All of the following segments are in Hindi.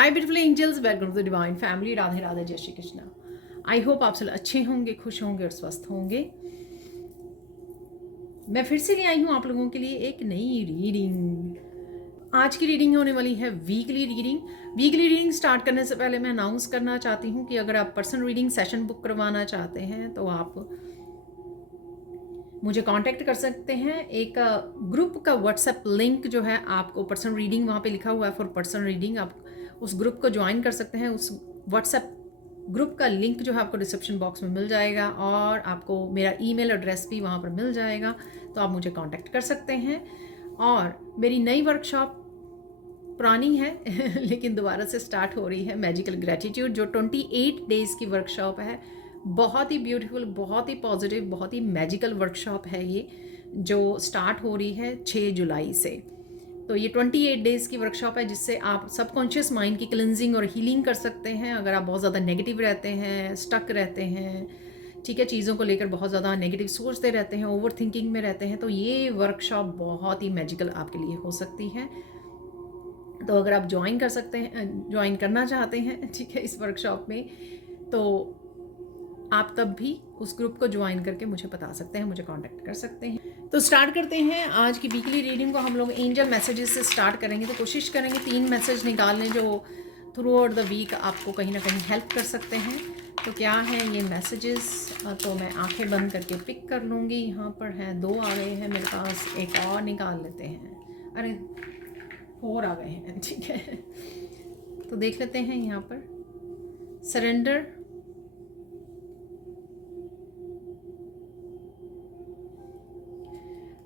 Hi beautiful angels, welcome to the divine family. Radhe Radhe, जय श्री कृष्णा। आई होप आप सब अच्छे होंगे, खुश होंगे और स्वस्थ होंगे। मैं फिर से ले आई हूँ आप लोगों के लिए एक नई रीडिंग। आज की रीडिंग होने वाली है weekly reading. Weekly reading start करने से पहले मैं अनाउंस करना चाहती हूँ कि अगर आप पर्सनल रीडिंग सेशन बुक करवाना चाहते हैं तो आप मुझे कांटेक्ट कर सकते हैं। एक ग्रुप का व्हाट्सएप लिंक जो है, आपको पर्सनल रीडिंग वहाँ पे लिखा हुआ है फॉर पर्सनल रीडिंग, आप उस ग्रुप को ज्वाइन कर सकते हैं। उस व्हाट्सएप ग्रुप का लिंक जो है आपको डिस्क्रिप्शन बॉक्स में मिल जाएगा और आपको मेरा ईमेल एड्रेस भी वहाँ पर मिल जाएगा, तो आप मुझे कांटेक्ट कर सकते हैं। और मेरी नई वर्कशॉप पुरानी है लेकिन दोबारा से स्टार्ट हो रही है, मैजिकल ग्रेटिट्यूड, जो 28 डेज़ की वर्कशॉप है। बहुत ही ब्यूटीफुल, बहुत ही पॉजिटिव, बहुत ही मैजिकल वर्कशॉप है ये, जो स्टार्ट हो रही है 6 जुलाई से। तो ये 28 डेज़ की वर्कशॉप है जिससे आप सबकॉन्शियस माइंड की क्लिनजिंग और हीलिंग कर सकते हैं। अगर आप बहुत ज़्यादा नेगेटिव रहते हैं, स्टक रहते हैं, ठीक है, चीज़ों को लेकर बहुत ज़्यादा नेगेटिव सोचते रहते हैं, ओवर थिंकिंग में रहते हैं, तो ये वर्कशॉप बहुत ही मैजिकल आपके लिए हो सकती है। तो अगर आप ज्वाइन कर सकते हैं, ज्वाइन करना चाहते हैं, ठीक है, इस वर्कशॉप में, तो आप तब भी उस ग्रुप को ज्वाइन करके मुझे बता सकते हैं, मुझे कांटेक्ट कर सकते हैं। तो स्टार्ट करते हैं आज की वीकली रीडिंग को। हम लोग एंजल मैसेजेस से स्टार्ट करेंगे। तो कोशिश करेंगे 3 मैसेज निकालने जो थ्रू आउट द वीक आपको कहीं ना कहीं हेल्प कर सकते हैं। तो क्या है ये मैसेजेस, तो मैं आंखें बंद करके पिक कर लूँगी। यहाँ पर हैं 2 आ गए हैं मेरे पास, एक और निकाल लेते हैं। अरे 4 आ गए हैं, ठीक है। तो देख लेते हैं यहाँ पर सरेंडर,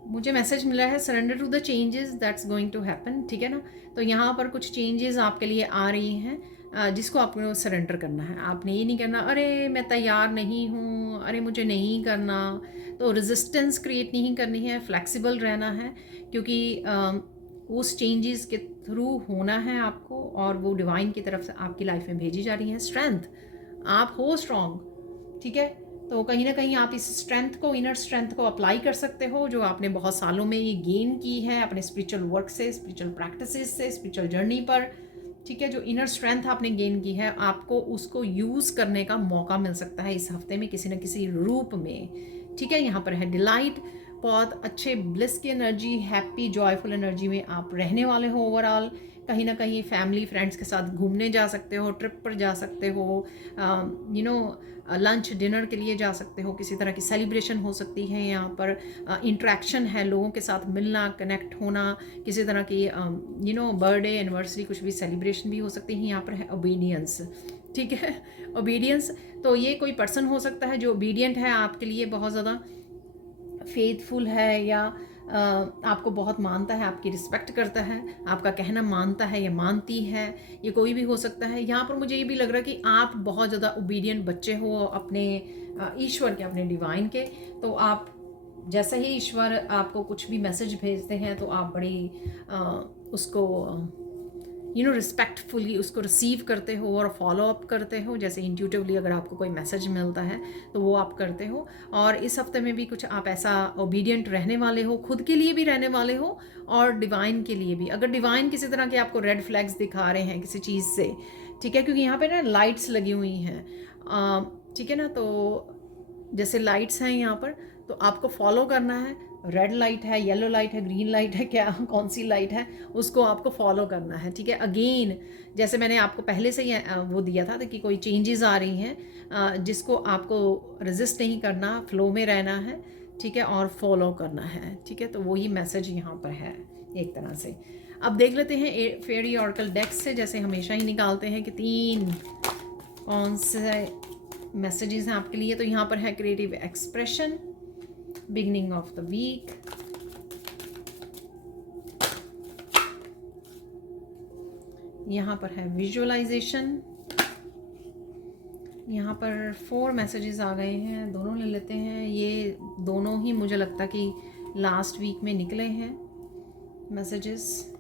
मुझे मैसेज मिला है surrender to the changes that's going to happen, ठीक है ना। तो यहाँ पर कुछ चेंजेस आपके लिए आ रही हैं जिसको आपको सरेंडर करना है। आपने ये नहीं करना अरे मैं तैयार नहीं हूँ, अरे मुझे नहीं करना। तो रेजिस्टेंस क्रिएट नहीं करनी है, फ्लेक्सिबल रहना है, क्योंकि उस चेंजेस के थ्रू होना है आपको, और वो डिवाइन की तरफ से आपकी लाइफ में भेजी जा रही है। स्ट्रेंथ, आप हो स्ट्रॉन्ग, ठीक है। तो कहीं ना कहीं आप इस स्ट्रेंथ को, इनर स्ट्रेंथ को अप्लाई कर सकते हो, जो आपने बहुत सालों में ये गेन की है अपने स्पिरिचुअल वर्क से, स्पिरिचुअल प्रैक्टिसेस से, स्पिरिचुअल जर्नी पर, ठीक है। जो इनर स्ट्रेंथ आपने गेन की है, आपको उसको यूज़ करने का मौका मिल सकता है इस हफ्ते में किसी न किसी रूप में, ठीक है। यहाँ पर है डिलाइट, बहुत अच्छे ब्लिस की एनर्जी, हैप्पी जॉयफुल एनर्जी में आप रहने वाले हो। ओवरऑल कहीं ना कहीं फैमिली फ्रेंड्स के साथ घूमने जा सकते हो, ट्रिप पर जा सकते हो, लंच डिनर के लिए जा सकते हो, किसी तरह की सेलिब्रेशन हो सकती है। यहाँ पर इंट्रैक्शन है, लोगों के साथ मिलना, कनेक्ट होना, किसी तरह की बर्थडे, एनिवर्सरी, कुछ भी सेलिब्रेशन भी हो सकती है। यहाँ पर है ओबीडियंस, ठीक है, ओबीडियंस। तो ये कोई पर्सन हो सकता है जो ओबीडियंट है आपके लिए, बहुत ज़्यादा फेथफुल है, या आपको बहुत मानता है, आपकी रिस्पेक्ट करता है, आपका कहना मानता है या मानती है, ये कोई भी हो सकता है। यहाँ पर मुझे ये भी लग रहा है कि आप बहुत ज़्यादा ओबीडियंट बच्चे हो अपने ईश्वर के, अपने डिवाइन के। तो आप जैसे ही ईश्वर आपको कुछ भी मैसेज भेजते हैं तो आप बड़ी उसको रिस्पेक्टफुली उसको रिसीव करते हो और फॉलो अप करते हो। जैसे इंट्यूटिवली अगर आपको कोई मैसेज मिलता है तो वो आप करते हो। और इस हफ्ते में भी कुछ आप ऐसा ओबीडियंट रहने वाले हो, खुद के लिए भी रहने वाले हो और डिवाइन के लिए भी। अगर डिवाइन किसी तरह के आपको रेड फ्लैग्स दिखा रहे हैं किसी चीज़ से, ठीक है, क्योंकि यहाँ पे ना लाइट्स लगी हुई हैं, ठीक है ना। तो जैसे लाइट्स हैं यहाँ पर, तो आपको फॉलो करना है। रेड लाइट है, येलो लाइट है, ग्रीन लाइट है, क्या कौन सी लाइट है, उसको आपको फॉलो करना है, ठीक है। अगेन जैसे मैंने आपको पहले से ही वो दिया था कि कोई चेंजेस आ रही हैं जिसको आपको रेजिस्ट नहीं करना, फ्लो में रहना है, ठीक है, और फॉलो करना है, ठीक है। तो वही मैसेज यहाँ पर है एक तरह से। अब देख लेते हैं फेयरी ऑर्कल डेक्स से, जैसे हमेशा ही निकालते हैं कि 3 कौन से मैसेजेस हैं आपके लिए। तो यहाँ पर है creative expression, beginning of the week, यहाँ पर है विजुअलाइजेशन, यहाँ पर 4 मैसेजेस आ गए हैं, दोनों ले लेते हैं। ये दोनों ही मुझे लगता कि लास्ट वीक में निकले हैं मैसेजेस।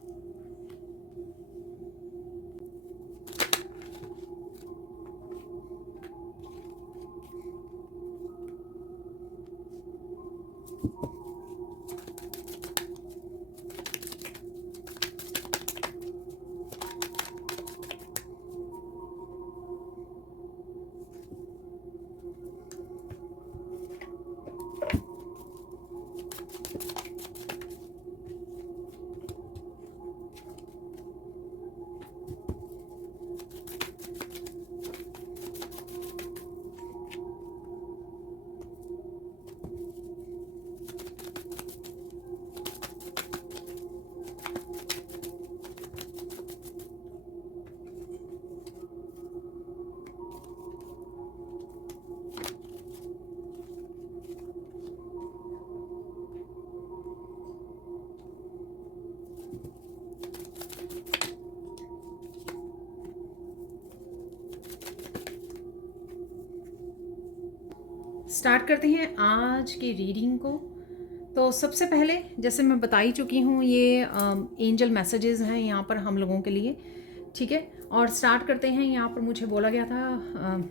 स्टार्ट करते हैं आज की रीडिंग को। तो सबसे पहले जैसे मैं बता ही चुकी हूँ, ये एंजल मैसेजेस हैं यहाँ पर हम लोगों के लिए, ठीक है। और स्टार्ट करते हैं। यहाँ पर मुझे बोला गया था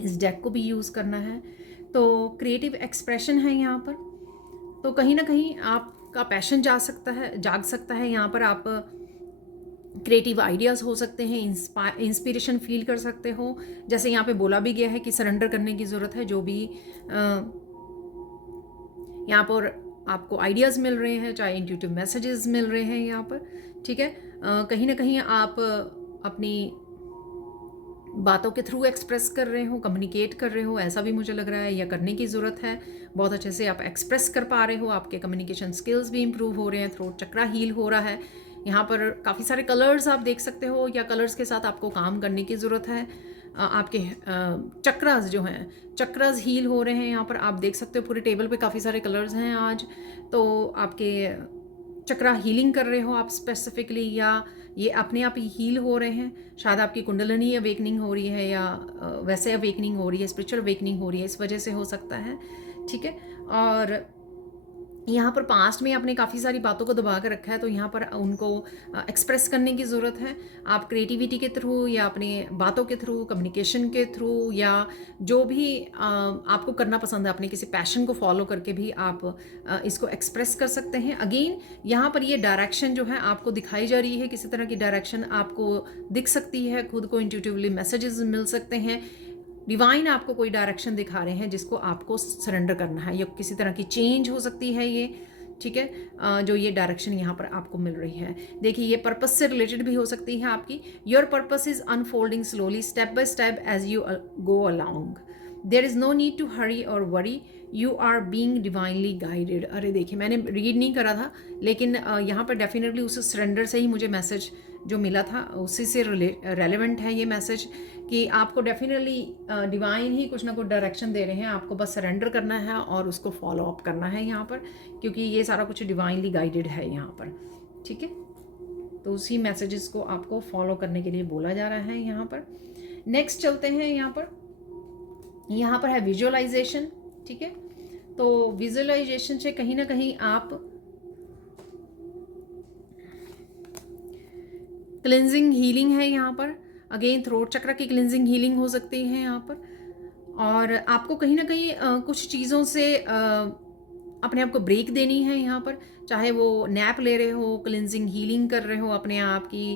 इस डेक को भी यूज़ करना है। तो क्रिएटिव एक्सप्रेशन है यहाँ पर, तो कहीं ना कहीं आपका पैशन जाग सकता है यहाँ पर। आप क्रिएटिव आइडियाज़ हो सकते हैं, इंस्पिरेशन फील कर सकते हो। जैसे यहाँ पे बोला भी गया है कि सरेंडर करने की ज़रूरत है। जो भी यहाँ पर आपको आइडियाज़ मिल रहे हैं, चाहे इंट्यूटिव मैसेजेस मिल रहे हैं यहाँ पर, ठीक है। कहीं ना कहीं आप अपनी बातों के थ्रू एक्सप्रेस कर रहे हो, कम्युनिकेट कर रहे हो, ऐसा भी मुझे लग रहा है, या करने की ज़रूरत है। बहुत अच्छे से आप एक्सप्रेस कर पा रहे हो, आपके कम्युनिकेशन स्किल्स भी इंप्रूव हो रहे हैं, थ्रोट चक्रा हील हो रहा है। यहाँ पर काफ़ी सारे कलर्स आप देख सकते हो, या कलर्स के साथ आपको काम करने की ज़रूरत है। आपके चक्रास जो हैं, चक्रास हील हो रहे हैं। यहाँ पर आप देख सकते हो पूरे टेबल पे काफ़ी सारे कलर्स हैं आज। तो आपके चक्रा हीलिंग कर रहे हो आप स्पेसिफिकली, या ये अपने आप ही हील हो रहे हैं। शायद आपकी कुंडलिनी अवेकनिंग हो रही है, या वैसे अवेकनिंग हो रही है, स्पिरिचुअल अवेकनिंग हो रही है, इस वजह से हो सकता है, ठीक है। और यहाँ पर पास्ट में आपने काफ़ी सारी बातों को दबा कर रखा है, तो यहाँ पर उनको एक्सप्रेस करने की ज़रूरत है। आप क्रिएटिविटी के थ्रू, या अपनी बातों के थ्रू, कम्युनिकेशन के थ्रू, या जो भी आपको करना पसंद है, अपने किसी पैशन को फॉलो करके भी आप इसको एक्सप्रेस कर सकते हैं। अगेन यहाँ पर ये डायरेक्शन जो है आपको दिखाई जा रही है, किसी तरह की डायरेक्शन आपको दिख सकती है, खुद को इंट्यूटिवली मैसेजेस मिल सकते हैं। डिवाइन आपको कोई डायरेक्शन दिखा रहे हैं जिसको आपको सरेंडर करना है, या किसी तरह की चेंज हो सकती है ये, ठीक है। जो ये डायरेक्शन यहाँ पर आपको मिल रही है, देखिए ये पर्पस से रिलेटेड भी हो सकती है आपकी। Your purpose is unfolding slowly step by step as you go along. There is no need to hurry or worry, you are being divinely guided. अरे देखिए, मैंने रीड नहीं करा था, लेकिन यहाँ पर डेफिनेटली उस सरेंडर से ही मुझे मैसेज जो मिला था उसी से रेलेवेंट है ये मैसेज, कि आपको डेफिनेटली डिवाइन ही कुछ ना कुछ डायरेक्शन दे रहे हैं। आपको बस सरेंडर करना है और उसको फॉलो अप करना है यहाँ पर, क्योंकि ये सारा कुछ डिवाइनली गाइडेड है यहाँ पर, ठीक है। तो उसी मैसेजेस को आपको फॉलो करने के लिए बोला जा रहा है यहाँ पर। नेक्स्ट चलते हैं। यहाँ पर है विजुअलाइजेशन, ठीक है। तो विजुअलाइजेशन से कहीं ना कहीं आप क्लिनजिंग हीलिंग है यहाँ पर। अगेन थ्रोट चक्र की क्लिनजिंग हीलिंग हो सकती है यहाँ पर। और आपको कहीं ना कहीं कुछ चीज़ों से अपने आप को ब्रेक देनी है यहाँ पर, चाहे वो नैप ले रहे हो, क्लिनजिंग हीलिंग कर रहे हो अपने आप की,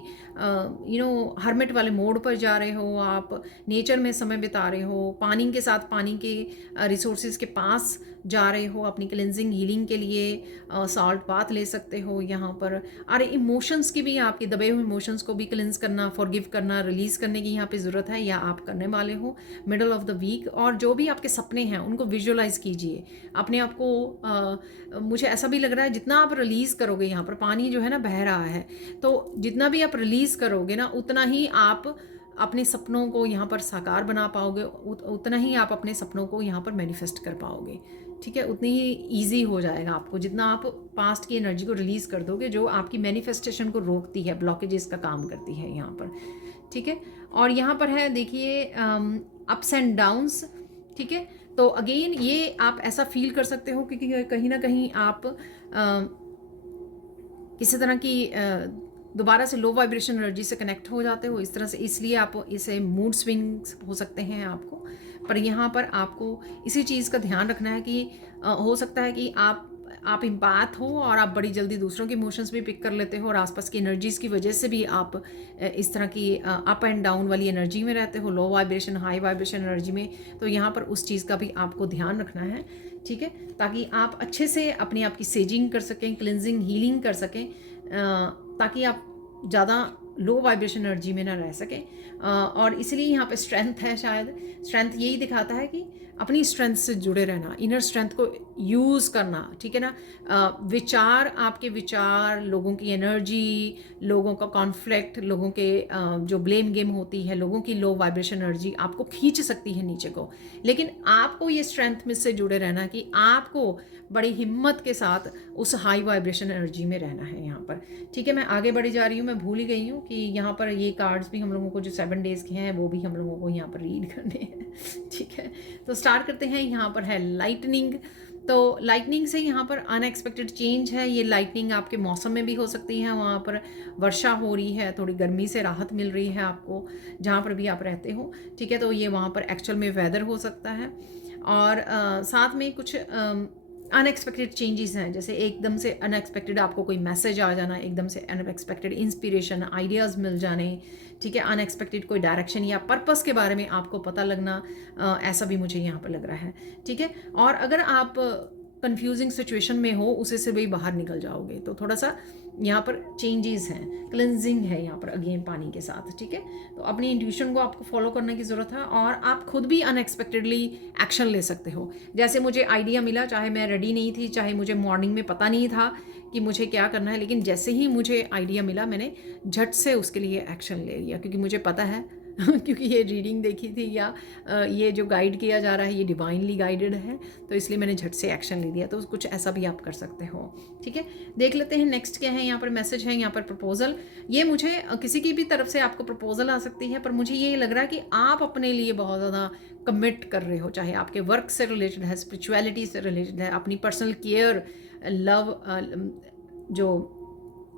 हर्मिट वाले मोड पर जा रहे हो, आप नेचर में समय बिता रहे हो, पानी के साथ, पानी के रिसोर्सेज के पास जा रहे हो अपनी क्लिनजिंग हीलिंग के लिए। सॉल्ट बाथ ले सकते हो यहाँ पर। अरे इमोशंस की भी, आपके दबे हुए इमोशंस को भी क्लिनज करना, फॉरगिव करना, रिलीज़ करने की यहाँ पे ज़रूरत है, या आप करने वाले हो मिडल ऑफ द वीक। और जो भी आपके सपने हैं उनको विजुअलाइज कीजिए अपने आप को। मुझे ऐसा भी लग रहा है जितना आप रिलीज़ करोगे, यहाँ पर पानी जो है ना बह रहा है, तो जितना भी आप रिलीज़ करोगे ना, उतना ही आप अपने सपनों को यहाँ पर साकार बना पाओगे, उतना ही आप अपने सपनों को यहाँ पर मैनिफेस्ट कर पाओगे, ठीक है। उतनी ही ईजी हो जाएगा आपको, जितना आप पास्ट की एनर्जी को रिलीज़ कर दोगे, जो आपकी मैनिफेस्टेशन को रोकती है, ब्लॉकेजेस का काम करती है यहाँ पर, ठीक है। और यहाँ पर है देखिए अप्स एंड डाउन्स, ठीक है। तो अगेन ये आप ऐसा फील कर सकते हो कि कहीं ना कहीं आप किसी तरह की दोबारा से लो वाइब्रेशन एनर्जी से कनेक्ट हो जाते हो इस तरह से, इसलिए आप इसे मूड स्विंग्स हो सकते हैं आपको। पर यहाँ पर आपको इसी चीज़ का ध्यान रखना है कि हो सकता है कि आप इम्पैथ हो और आप बड़ी जल्दी दूसरों के इमोशंस भी पिक कर लेते हो, और आसपास की एनर्जीज़ की वजह से भी आप इस तरह की अप एंड डाउन वाली एनर्जी में रहते हो, low vibration high vibration energy में। तो यहाँ पर उस चीज़ का भी आपको ध्यान रखना है, ठीक है, ताकि आप अच्छे से अपने आप की सेजिंग कर सकें, क्लिनजिंग हीलिंग कर सकें, ताकि आप ज़्यादा लो वाइब्रेशन एनर्जी में ना रह सकें। और इसलिए यहाँ पे स्ट्रेंथ है, शायद स्ट्रेंथ यही दिखाता है कि अपनी स्ट्रेंथ से जुड़े रहना, इनर स्ट्रेंथ को यूज़ करना, ठीक है ना। आपके विचार, लोगों की एनर्जी, लोगों का कॉन्फ्लिक्ट, लोगों के जो ब्लेम गेम होती है, लोगों की लो वाइब्रेशन एनर्जी आपको खींच सकती है नीचे को, लेकिन आपको ये स्ट्रेंथ में से जुड़े रहना कि आपको बड़ी हिम्मत के साथ उस हाई वाइब्रेशन एनर्जी में रहना है यहाँ पर, ठीक है। मैं आगे बढ़ी जा रही हूँ, मैं भूल ही गई हूँ कि यहाँ पर ये कार्ड्स भी हम लोगों को जो 7 डेज़ के हैं वो भी हम लोगों को यहाँ पर रीड करने हैं। ठीक है, तो स्टार्ट करते हैं। यहाँ पर है लाइटनिंग। तो लाइटनिंग से यहाँ पर अनएक्सपेक्टेड चेंज है। ये लाइटनिंग आपके मौसम में भी हो सकती है, वहाँ पर वर्षा हो रही है, थोड़ी गर्मी से राहत मिल रही है आपको जहाँ पर भी आप रहते हो। ठीक है, तो ये वहाँ पर एक्चुअल में वेदर हो सकता है। और साथ में कुछ अनएक्सपेक्टेड चेंजेस हैं, जैसे एकदम से अनएक्सपेक्टेड आपको कोई मैसेज आ जाना, एकदम से अनएक्सपेक्टेड इंस्पिरेशन, आइडियाज़ मिल जाने। ठीक है, अनएक्सपेक्टेड कोई डायरेक्शन या पर्पस के बारे में आपको पता लगना, ऐसा भी मुझे यहाँ पर लग रहा है। ठीक है, और अगर आप कंफ्यूजिंग सिचुएशन में हो उसे से भी बाहर निकल जाओगे। तो थोड़ा सा यहाँ पर चेंजेस हैं, क्लिनजिंग है यहाँ पर अगेन पानी के साथ। ठीक है, तो अपनी इंट्यूशन को आपको फॉलो करने की ज़रूरत है और आप खुद भी अनएक्सपेक्टेडली एक्शन ले सकते हो। जैसे मुझे आइडिया मिला, चाहे मैं रेडी नहीं थी, चाहे मुझे मॉर्निंग में पता नहीं था कि मुझे क्या करना है, लेकिन जैसे ही मुझे आइडिया मिला मैंने झट से उसके लिए एक्शन ले लिया, क्योंकि मुझे पता है क्योंकि ये रीडिंग देखी थी या ये जो गाइड किया जा रहा है ये डिवाइनली गाइडेड है, तो इसलिए मैंने झट से एक्शन ले लिया। तो कुछ ऐसा भी आप कर सकते हो। ठीक है, देख लेते हैं नेक्स्ट क्या है। यहाँ पर मैसेज है, यहाँ पर प्रपोजल। ये मुझे किसी की भी तरफ से आपको प्रपोजल आ सकती है, पर मुझे ये लग रहा है कि आप अपने लिए बहुत ज़्यादा कमिट कर रहे हो, चाहे आपके वर्क से रिलेटेड है, स्पिरिचुअलिटी से रिलेटेड है, अपनी पर्सनल केयर, लव, जो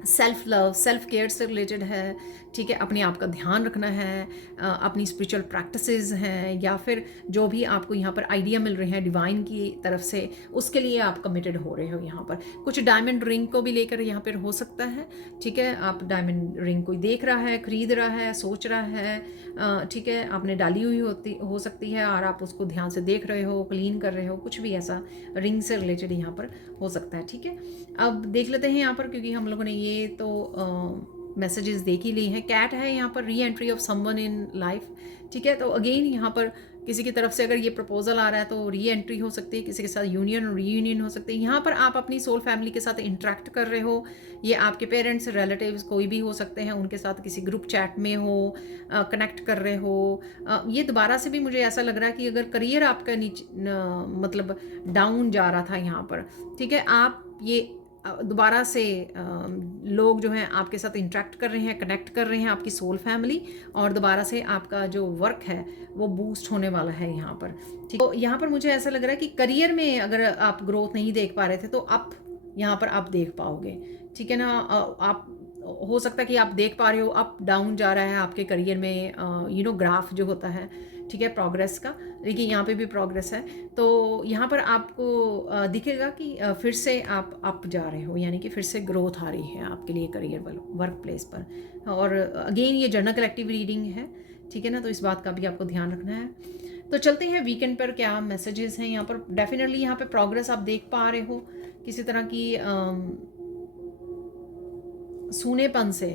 सेल्फ लव, सेल्फ केयर से रिलेटेड है। ठीक है, अपने आप का ध्यान रखना है, अपनी स्पिरिचुअल प्रैक्टिसेस हैं, या फिर जो भी आपको यहाँ पर आइडिया मिल रहे हैं डिवाइन की तरफ से, उसके लिए आप कमिटेड हो रहे हो। यहाँ पर कुछ डायमंड रिंग को भी लेकर यहाँ पर हो सकता है। ठीक है, आप डायमंड रिंग कोई देख रहा है, खरीद रहा है, सोच रहा है। ठीक है, आपने डाली हुई हो सकती है और आप उसको ध्यान से देख रहे हो, क्लीन कर रहे हो, कुछ भी ऐसा रिंग से रिलेटेड यहाँ पर हो सकता है। ठीक है, अब देख लेते हैं यहाँ पर, क्योंकि हम लोगों ने ये तो मैसेजेस देख ही ली हैं। कैट है यहाँ पर, re entry of someone in life. ठीक है, तो अगेन यहाँ पर किसी की तरफ से अगर ये प्रपोजल आ रहा है तो री एंट्री हो सकती है, किसी के साथ यूनियन और रीयूनियन हो सकती है। यहाँ पर आप अपनी सोल फैमिली के साथ इंटरेक्ट कर रहे हो, ये आपके पेरेंट्स, रिलेटिव्स कोई भी हो सकते हैं, उनके साथ किसी ग्रुप चैट में हो, कनेक्ट कर रहे हो। ये दोबारा से भी मुझे ऐसा लग रहा है कि अगर करियर आपका नीचे मतलब डाउन जा रहा था यहाँ पर, ठीक है, आप ये दोबारा से लोग जो हैं आपके साथ इंटरेक्ट कर रहे हैं, कनेक्ट कर रहे हैं, आपकी सोल फैमिली, और दोबारा से आपका जो वर्क है वो बूस्ट होने वाला है यहाँ पर। ठीक, तो यहाँ पर मुझे ऐसा लग रहा है कि करियर में अगर आप ग्रोथ नहीं देख पा रहे थे तो अब यहाँ पर आप देख पाओगे। ठीक है ना, आप हो सकता है कि आप देख पा रहे हो अप डाउन जा रहा है आपके करियर में, ग्राफ जो होता है, ठीक है, प्रोग्रेस का। देखिए यहाँ पे भी प्रोग्रेस है, तो यहाँ पर आपको दिखेगा कि फिर से आप अप जा रहे हो, यानी कि फिर से ग्रोथ आ रही है आपके लिए करियर वर्क प्लेस पर। और अगेन ये जर्नल कलेक्टिव रीडिंग है। ठीक है ना, तो इस बात का भी आपको ध्यान रखना है। तो चलते हैं वीकेंड पर क्या मैसेजेस हैं। यहाँ पर डेफिनेटली यहाँ पे प्रोग्रेस आप देख पा रहे हो किसी तरह की सूनेपन से।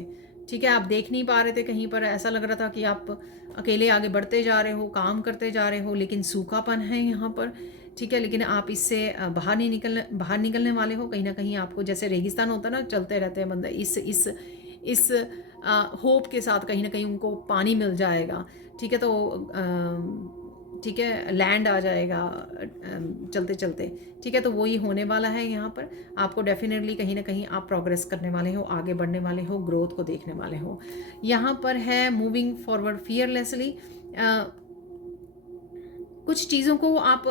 ठीक है, आप देख नहीं पा रहे थे, कहीं पर ऐसा लग रहा था कि आप अकेले आगे बढ़ते जा रहे हो, काम करते जा रहे हो, लेकिन सूखापन है यहाँ पर। ठीक है, लेकिन आप इससे बाहर निकलने वाले हो। कहीं ना कहीं आपको, जैसे रेगिस्तान होता है ना, चलते रहते हैं बंदा, इस होप के साथ कहीं ना कहीं उनको पानी मिल जाएगा। ठीक है, तो ठीक है, लैंड आ जाएगा चलते चलते। ठीक है, तो वही होने वाला है यहाँ पर। आपको डेफिनेटली कहीं ना कहीं आप प्रोग्रेस करने वाले हो, आगे बढ़ने वाले हो, ग्रोथ को देखने वाले हो। यहाँ पर है मूविंग फॉरवर्ड फियरलेसली। कुछ चीज़ों को आप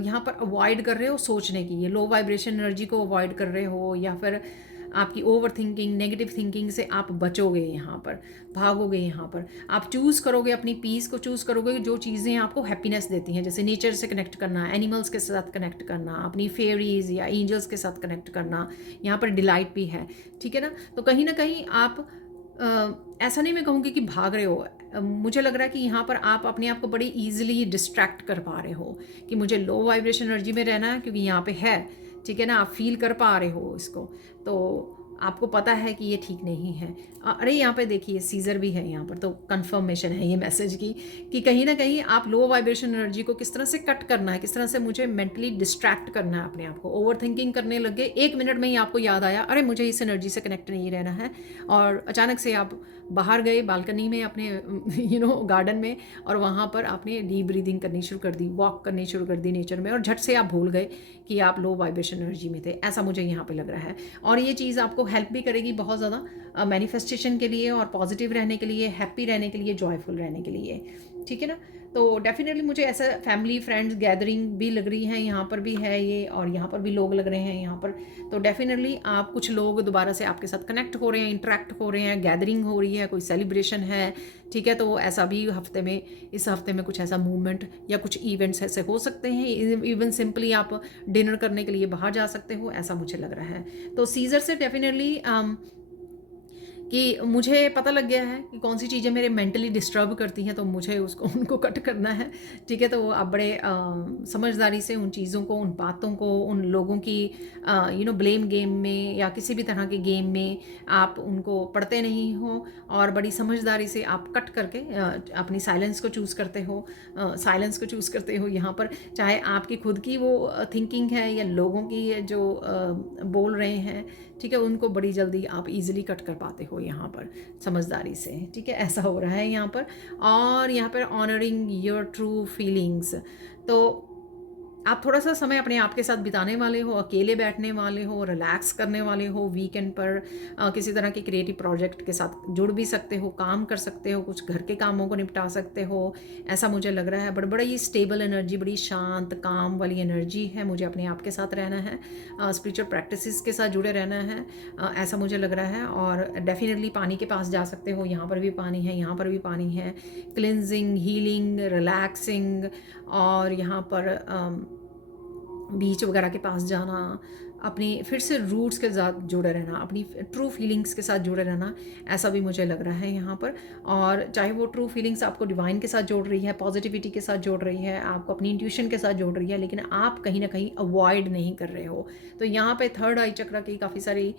यहाँ पर अवॉइड कर रहे हो सोचने की, ये लो वाइब्रेशन एनर्जी को अवॉइड कर रहे हो, या फिर आपकी ओवर थिंकिंग, नेगेटिव थिंकिंग से आप बचोगे, यहाँ पर भागोगे। यहाँ पर आप चूज़ करोगे, अपनी पीस को चूज़ करोगे, जो चीज़ें आपको हैप्पीनेस देती हैं, जैसे नेचर से कनेक्ट करना, एनिमल्स के साथ कनेक्ट करना, अपनी फेरीज या एंजल्स के साथ कनेक्ट करना। यहाँ पर डिलाइट भी है। ठीक है ना, तो कहीं ना कहीं आप ऐसा नहीं मैं कहूँगी कि भाग रहे हो, मुझे लग रहा है कि यहाँ पर आप अपने आप को बड़ी ईजिली डिस्ट्रैक्ट कर पा रहे हो कि मुझे लो वाइब्रेशन एनर्जी में रहना है, क्योंकि यहाँ पे है। ठीक है ना, आप फील कर पा रहे हो इसको, तो आपको पता है कि ये ठीक नहीं है। अरे यहाँ पे देखिए सीजर भी है यहाँ पर, तो कंफर्मेशन है ये मैसेज की कि कहीं ना कहीं आप लो वाइब्रेशन एनर्जी को किस तरह से कट करना है, किस तरह से मुझे मेंटली डिस्ट्रैक्ट करना है अपने आप को। ओवर थिंकिंग करने लगे, 1 मिनट में ही आपको याद आया अरे मुझे इस एनर्जी से कनेक्ट नहीं रहना है, और अचानक से आप बाहर गए बालकनी में अपने गार्डन में, और वहाँ पर आपने डीप ब्रीदिंग करनी शुरू कर दी, वॉक करनी शुरू कर दी नेचर में, और झट से आप भूल गए कि आप लो वाइब्रेशन एनर्जी में थे। ऐसा मुझे यहाँ पे लग रहा है। और ये चीज़ आपको हेल्प भी करेगी बहुत ज़्यादा मैनिफेस्टेशन के लिए और पॉजिटिव रहने के लिए, हैप्पी रहने के लिए, जॉयफुल रहने के लिए, ठीक है ना। तो डेफिनेटली मुझे ऐसा फैमिली फ्रेंड्स गैदरिंग भी लग रही है, यहाँ पर भी है ये, और यहाँ पर भी लोग लग रहे हैं यहाँ पर। तो डेफिनेटली आप कुछ लोग दोबारा से आपके साथ कनेक्ट हो रहे हैं, इंटरेक्ट हो रहे हैं, गैदरिंग हो रही है, कोई सेलिब्रेशन है, ठीक है। तो ऐसा भी हफ्ते में, इस हफ्ते में कुछ ऐसा मूवमेंट या कुछ इवेंट्स ऐसे हो सकते हैं। इवन सिंपली आप डिनर करने के लिए बाहर जा सकते हो, ऐसा मुझे लग रहा है। तो सीजर से डेफिनेटली कि मुझे पता लग गया है कि कौन सी चीज़ें मेरे मेंटली डिस्टर्ब करती हैं, तो मुझे उसको उनको कट करना है, ठीक है। तो आप बड़े समझदारी से उन चीज़ों को, उन बातों को, उन लोगों की ब्लेम गेम में या किसी भी तरह के गेम में आप उनको पढ़ते नहीं हो, और बड़ी समझदारी से आप कट करके अपनी साइलेंस को चूज़ करते हो, यहाँ पर। चाहे आपकी खुद की वो थिंकिंग है या लोगों की जो बोल रहे हैं, ठीक है, उनको बड़ी जल्दी आप इजीली कट कर पाते हो यहाँ पर समझदारी से, ठीक है। ऐसा हो रहा है यहाँ पर। और यहाँ पर ऑनरिंग योर ट्रू फीलिंग्स, तो आप थोड़ा सा समय अपने आप के साथ बिताने वाले हो, अकेले बैठने वाले हो, रिलैक्स करने वाले हो वीकेंड पर। किसी तरह के क्रिएटिव प्रोजेक्ट के साथ जुड़ भी सकते हो, काम कर सकते हो, कुछ घर के कामों को निपटा सकते हो, ऐसा मुझे लग रहा है। बड़ा ही स्टेबल एनर्जी, बड़ी शांत काम वाली एनर्जी है। मुझे अपने आप के साथ रहना है, स्पिरिचुअल प्रैक्टिसेस के साथ जुड़े रहना है, ऐसा मुझे लग रहा है। और डेफिनेटली पानी के पास जा सकते हो, यहाँ पर भी पानी है, यहाँ पर भी पानी है। क्लिनजिंग, हीलिंग, रिलैक्सिंग, और यहाँ पर बीच वगैरह के पास जाना, अपनी फिर से रूट्स के साथ जुड़े रहना, अपनी ट्रू फीलिंग्स के साथ जुड़े रहना, ऐसा भी मुझे लग रहा है यहाँ पर। और चाहे वो ट्रू फीलिंग्स आपको डिवाइन के साथ जोड़ रही है, पॉजिटिविटी के साथ जोड़ रही है, आपको अपनी इंट्यूशन के साथ जोड़ रही है, लेकिन आप कहीं ना कहीं अवॉइड नहीं कर रहे हो। तो यहाँ पे थर्ड आई चक्र की काफ़ी सारी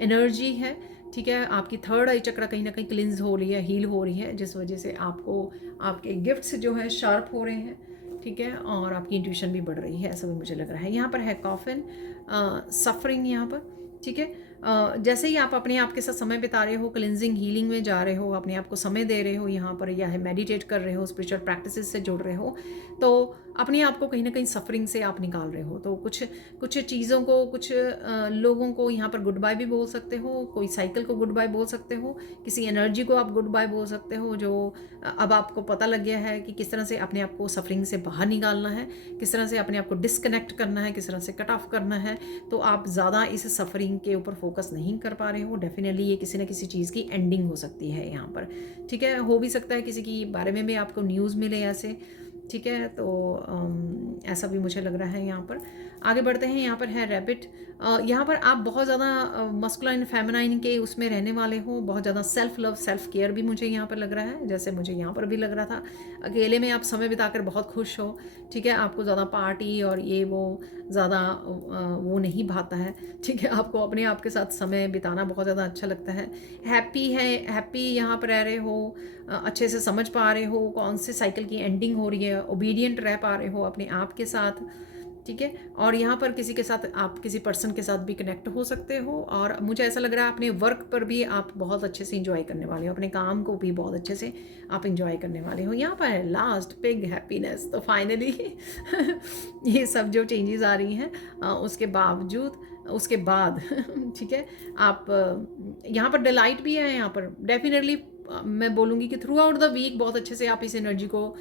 एनर्जी है, ठीक है। आपकी थर्ड आई चक्र कहीं ना कहीं क्लिंज हो रही है, हील हो रही है, जिस वजह से आपको आपके गिफ्ट्स जो है शार्प हो रहे हैं, ठीक है। और आपकी इंट्यूशन भी बढ़ रही है, ऐसा भी मुझे लग रहा है। यहाँ पर है कॉफिन, सफरिंग यहाँ पर, ठीक है। जैसे ही आप अपने आप के साथ समय बिता रहे हो, क्लिनजिंग हीलिंग में जा रहे हो, अपने आप को समय दे रहे हो यहाँ पर, या है मेडिटेट कर रहे हो, स्पिरिचुअल प्रैक्टिसेस से जुड़ रहे हो, तो अपने आप को कहीं ना कहीं सफरिंग से आप निकाल रहे हो। तो कुछ चीज़ों को, कुछ लोगों को यहाँ पर गुड बाय भी बोल सकते हो, कोई साइकिल को गुड बाय बोल सकते हो, किसी एनर्जी को आप गुड बाय बोल सकते हो, जो अब आपको पता लग गया है कि किस तरह से अपने आप को सफरिंग से बाहर निकालना है, किस तरह से अपने आप को डिस्कनेक्ट करना है, किस तरह से कट ऑफ करना है। तो आप ज़्यादा इस सफरिंग के ऊपर फोकस नहीं कर पा रहे हो। डेफिनेटली ये किसी न किसी चीज़ की एंडिंग हो सकती है यहाँ पर, ठीक है। हो भी सकता है किसी की बारे में भी आपको न्यूज़ मिले ऐसे, ठीक है। तो ऐसा भी मुझे लग रहा है यहाँ पर। आगे बढ़ते हैं, यहाँ पर है रैबिट। यहाँ पर आप बहुत ज़्यादा मस्कुलाइन फेमिनाइन के उसमें रहने वाले हो, बहुत ज़्यादा सेल्फ लव, सेल्फ केयर भी मुझे यहाँ पर लग रहा है, जैसे मुझे यहाँ पर भी लग रहा था। अकेले में आप समय बिताकर बहुत खुश हो, ठीक है। आपको ज़्यादा पार्टी और ये वो ज़्यादा वो नहीं भाता है, ठीक है। आपको अपने आप के साथ समय बिताना बहुत ज़्यादा अच्छा लगता है। हैप्पी है, हैप्पी यहाँ पर रह रहे हो, अच्छे से समझ पा रहे हो कौन से साइकिल की एंडिंग हो रही है, ओबीडियंट रह पा रहे हो अपने आप के साथ, ठीक है। और यहाँ पर किसी के साथ, आप किसी पर्सन के साथ भी कनेक्ट हो सकते हो। और मुझे ऐसा लग रहा है अपने वर्क पर भी आप बहुत अच्छे से इंजॉय करने वाले हो, अपने काम को भी बहुत अच्छे से आप इंजॉय करने वाले हो। यहाँ पर है लास्ट बिग हैप्पीनेस। तो फाइनली ये सब जो चेंजेस आ रही हैं उसके बावजूद, उसके बाद ठीक है, आप यहाँ पर डिलाइट भी है। यहाँ पर डेफिनेटली मैं बोलूँगी कि थ्रू आउट द वीक बहुत अच्छे से आप इस एनर्जी को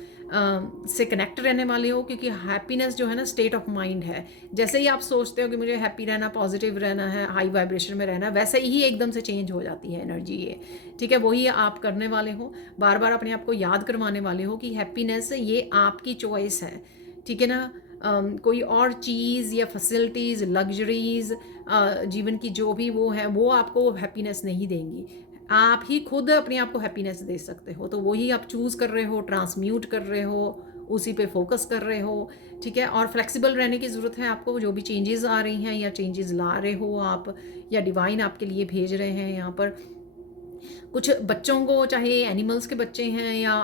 से कनेक्ट रहने वाले हो, क्योंकि हैप्पीनेस जो है ना स्टेट ऑफ माइंड है। जैसे ही आप सोचते हो कि मुझे हैप्पी रहना, पॉजिटिव रहना है, हाई वाइब्रेशन में रहना, वैसे ही एकदम से चेंज हो जाती है एनर्जी ये, ठीक है। वही आप करने वाले हो, बार बार अपने आप को याद करवाने वाले हो कि हैप्पीनेस ये आपकी चॉइस है, ठीक है ना। कोई और चीज़ या फैसिलिटीज़, लग्जरीज़, जीवन की जो भी वो है, वो आपको हैप्पीनेस नहीं देंगी। आप ही खुद अपने आप को हैप्पीनेस दे सकते हो। तो वही आप चूज़ कर रहे हो, ट्रांसम्यूट कर रहे हो, उसी पे फोकस कर रहे हो, ठीक है। और फ्लेक्सिबल रहने की ज़रूरत है आपको। जो भी चेंजेस आ रही हैं या चेंजेस ला रहे हो आप, या डिवाइन आपके लिए भेज रहे हैं यहाँ पर, कुछ बच्चों को, चाहे एनिमल्स के बच्चे हैं या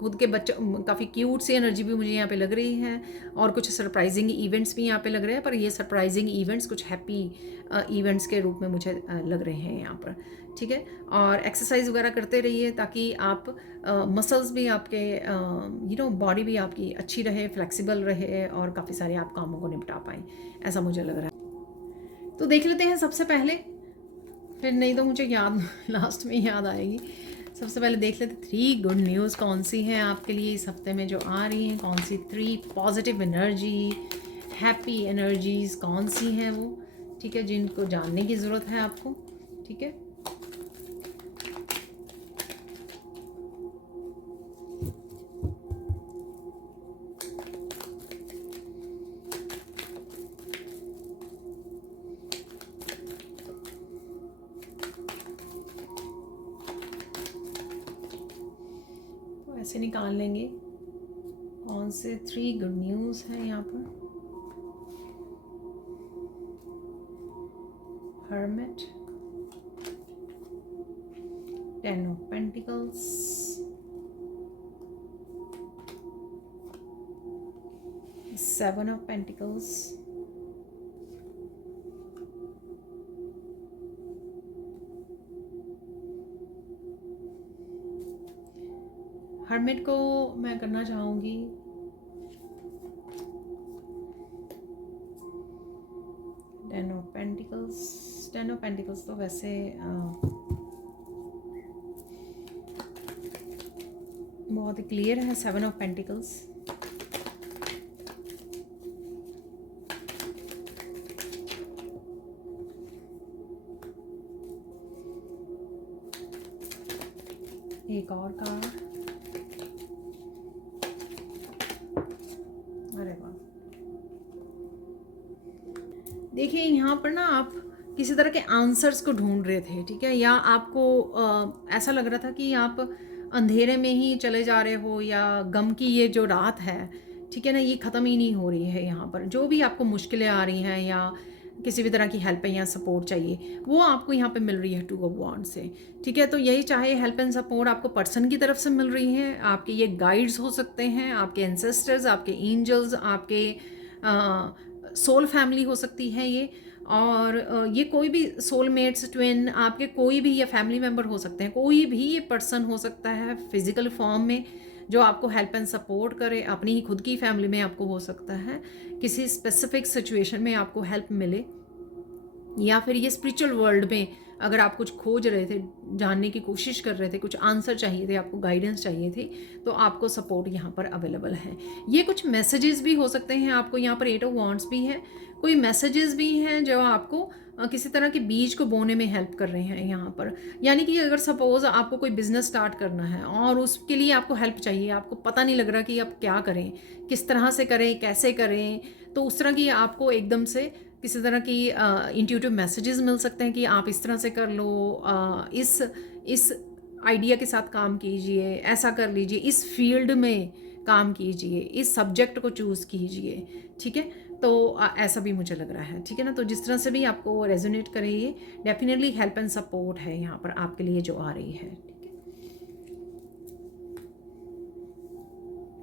खुद के बच्चे, काफ़ी क्यूट सी एनर्जी भी मुझे यहाँ पे लग रही है। और कुछ सरप्राइजिंग इवेंट्स भी यहाँ पे लग रहे हैं, पर ये सरप्राइजिंग इवेंट्स कुछ हैप्पी इवेंट्स के रूप में मुझे लग रहे हैं यहाँ पर, ठीक है। और एक्सरसाइज वगैरह करते रहिए ताकि आप मसल्स भी आपके बॉडी भी आपकी अच्छी रहे, फ्लेक्सिबल रहे, और काफ़ी सारे आप कामों को निपटा पाएँ, ऐसा मुझे लग रहा है। तो देख लेते हैं सबसे पहले, फिर नहीं तो मुझे याद लास्ट में याद आएगी। सबसे पहले देख लेते 3 गुड न्यूज़ कौन सी हैं आपके लिए इस हफ्ते में जो आ रही हैं, कौन सी 3 पॉजिटिव एनर्जी, हैप्पी एनर्जीज कौन सी हैं वो, ठीक है, जिनको जानने की ज़रूरत है आपको, ठीक है। ऐसे निकाल लेंगे कौन से 3 गुड न्यूज़ हैं यहाँ पर। Hermit, 10 of pentacles, seven of pentacles, hermit को मैं करना चाहूँगी टेन ऑफ पेंटिकल्स तो वैसे बहुत ही क्लियर है। 7 ऑफ पेंटिकल्स, एक और कार्ड, अरे वाह। देखिए यहाँ पर ना आप किसी तरह के आंसर्स को ढूंढ रहे थे, ठीक है, या आपको ऐसा लग रहा था कि आप अंधेरे में ही चले जा रहे हो, या गम की ये जो रात है, ठीक है ना, ये ख़त्म ही नहीं हो रही है। यहाँ पर जो भी आपको मुश्किलें आ रही हैं या किसी भी तरह की हेल्प या सपोर्ट चाहिए वो आपको यहाँ पे मिल रही है 2 ऑफ वॉन्ड से, ठीक है। तो यही चाहे हेल्प एंड सपोर्ट आपको पर्सन की तरफ से मिल रही है, आपके ये गाइड्स हो सकते हैं, आपके एंसेस्टर्स, आपके एंजल्स, आपके सोल फैमिली हो सकती है ये, और ये कोई भी सोलमेट्स, ट्विन, आपके कोई भी ये फैमिली मेम्बर हो सकते हैं, कोई भी ये पर्सन हो सकता है फिजिकल फॉर्म में जो आपको हेल्प एंड सपोर्ट करे। अपनी ही खुद की फैमिली में आपको हो सकता है किसी स्पेसिफिक सिचुएशन में आपको हेल्प मिले, या फिर ये स्पिरिचुअल वर्ल्ड में अगर आप कुछ खोज रहे थे, जानने की कोशिश कर रहे थे, कुछ आंसर चाहिए थे, आपको गाइडेंस चाहिए थी, तो आपको सपोर्ट यहाँ पर अवेलेबल है। ये कुछ मैसेजेस भी हो सकते हैं आपको, यहाँ पर 8 ऑफ वॉन्ड्स भी है, कोई मैसेजेस भी हैं जो आपको किसी तरह के बीज को बोने में हेल्प कर रहे हैं यहाँ पर। यानी कि अगर सपोज आपको कोई बिजनेस स्टार्ट करना है और उसके लिए आपको हेल्प चाहिए, आपको पता नहीं लग रहा कि आप क्या करें, किस तरह से करें, कैसे करें, तो उस तरह की आपको एकदम से किसी तरह की इंट्यूटिव मैसेजेस मिल सकते हैं कि आप इस तरह से कर लो, इस आइडिया के साथ काम कीजिए, ऐसा कर लीजिए, इस फील्ड में काम कीजिए, इस सब्जेक्ट को चूज़ कीजिए, ठीक है। तो ऐसा भी मुझे लग रहा है, ठीक है ना। तो जिस तरह से भी आपको रेजोनेट करे, ये डेफिनेटली हेल्प एंड सपोर्ट है यहाँ पर आपके लिए जो आ रही है, ठीक है।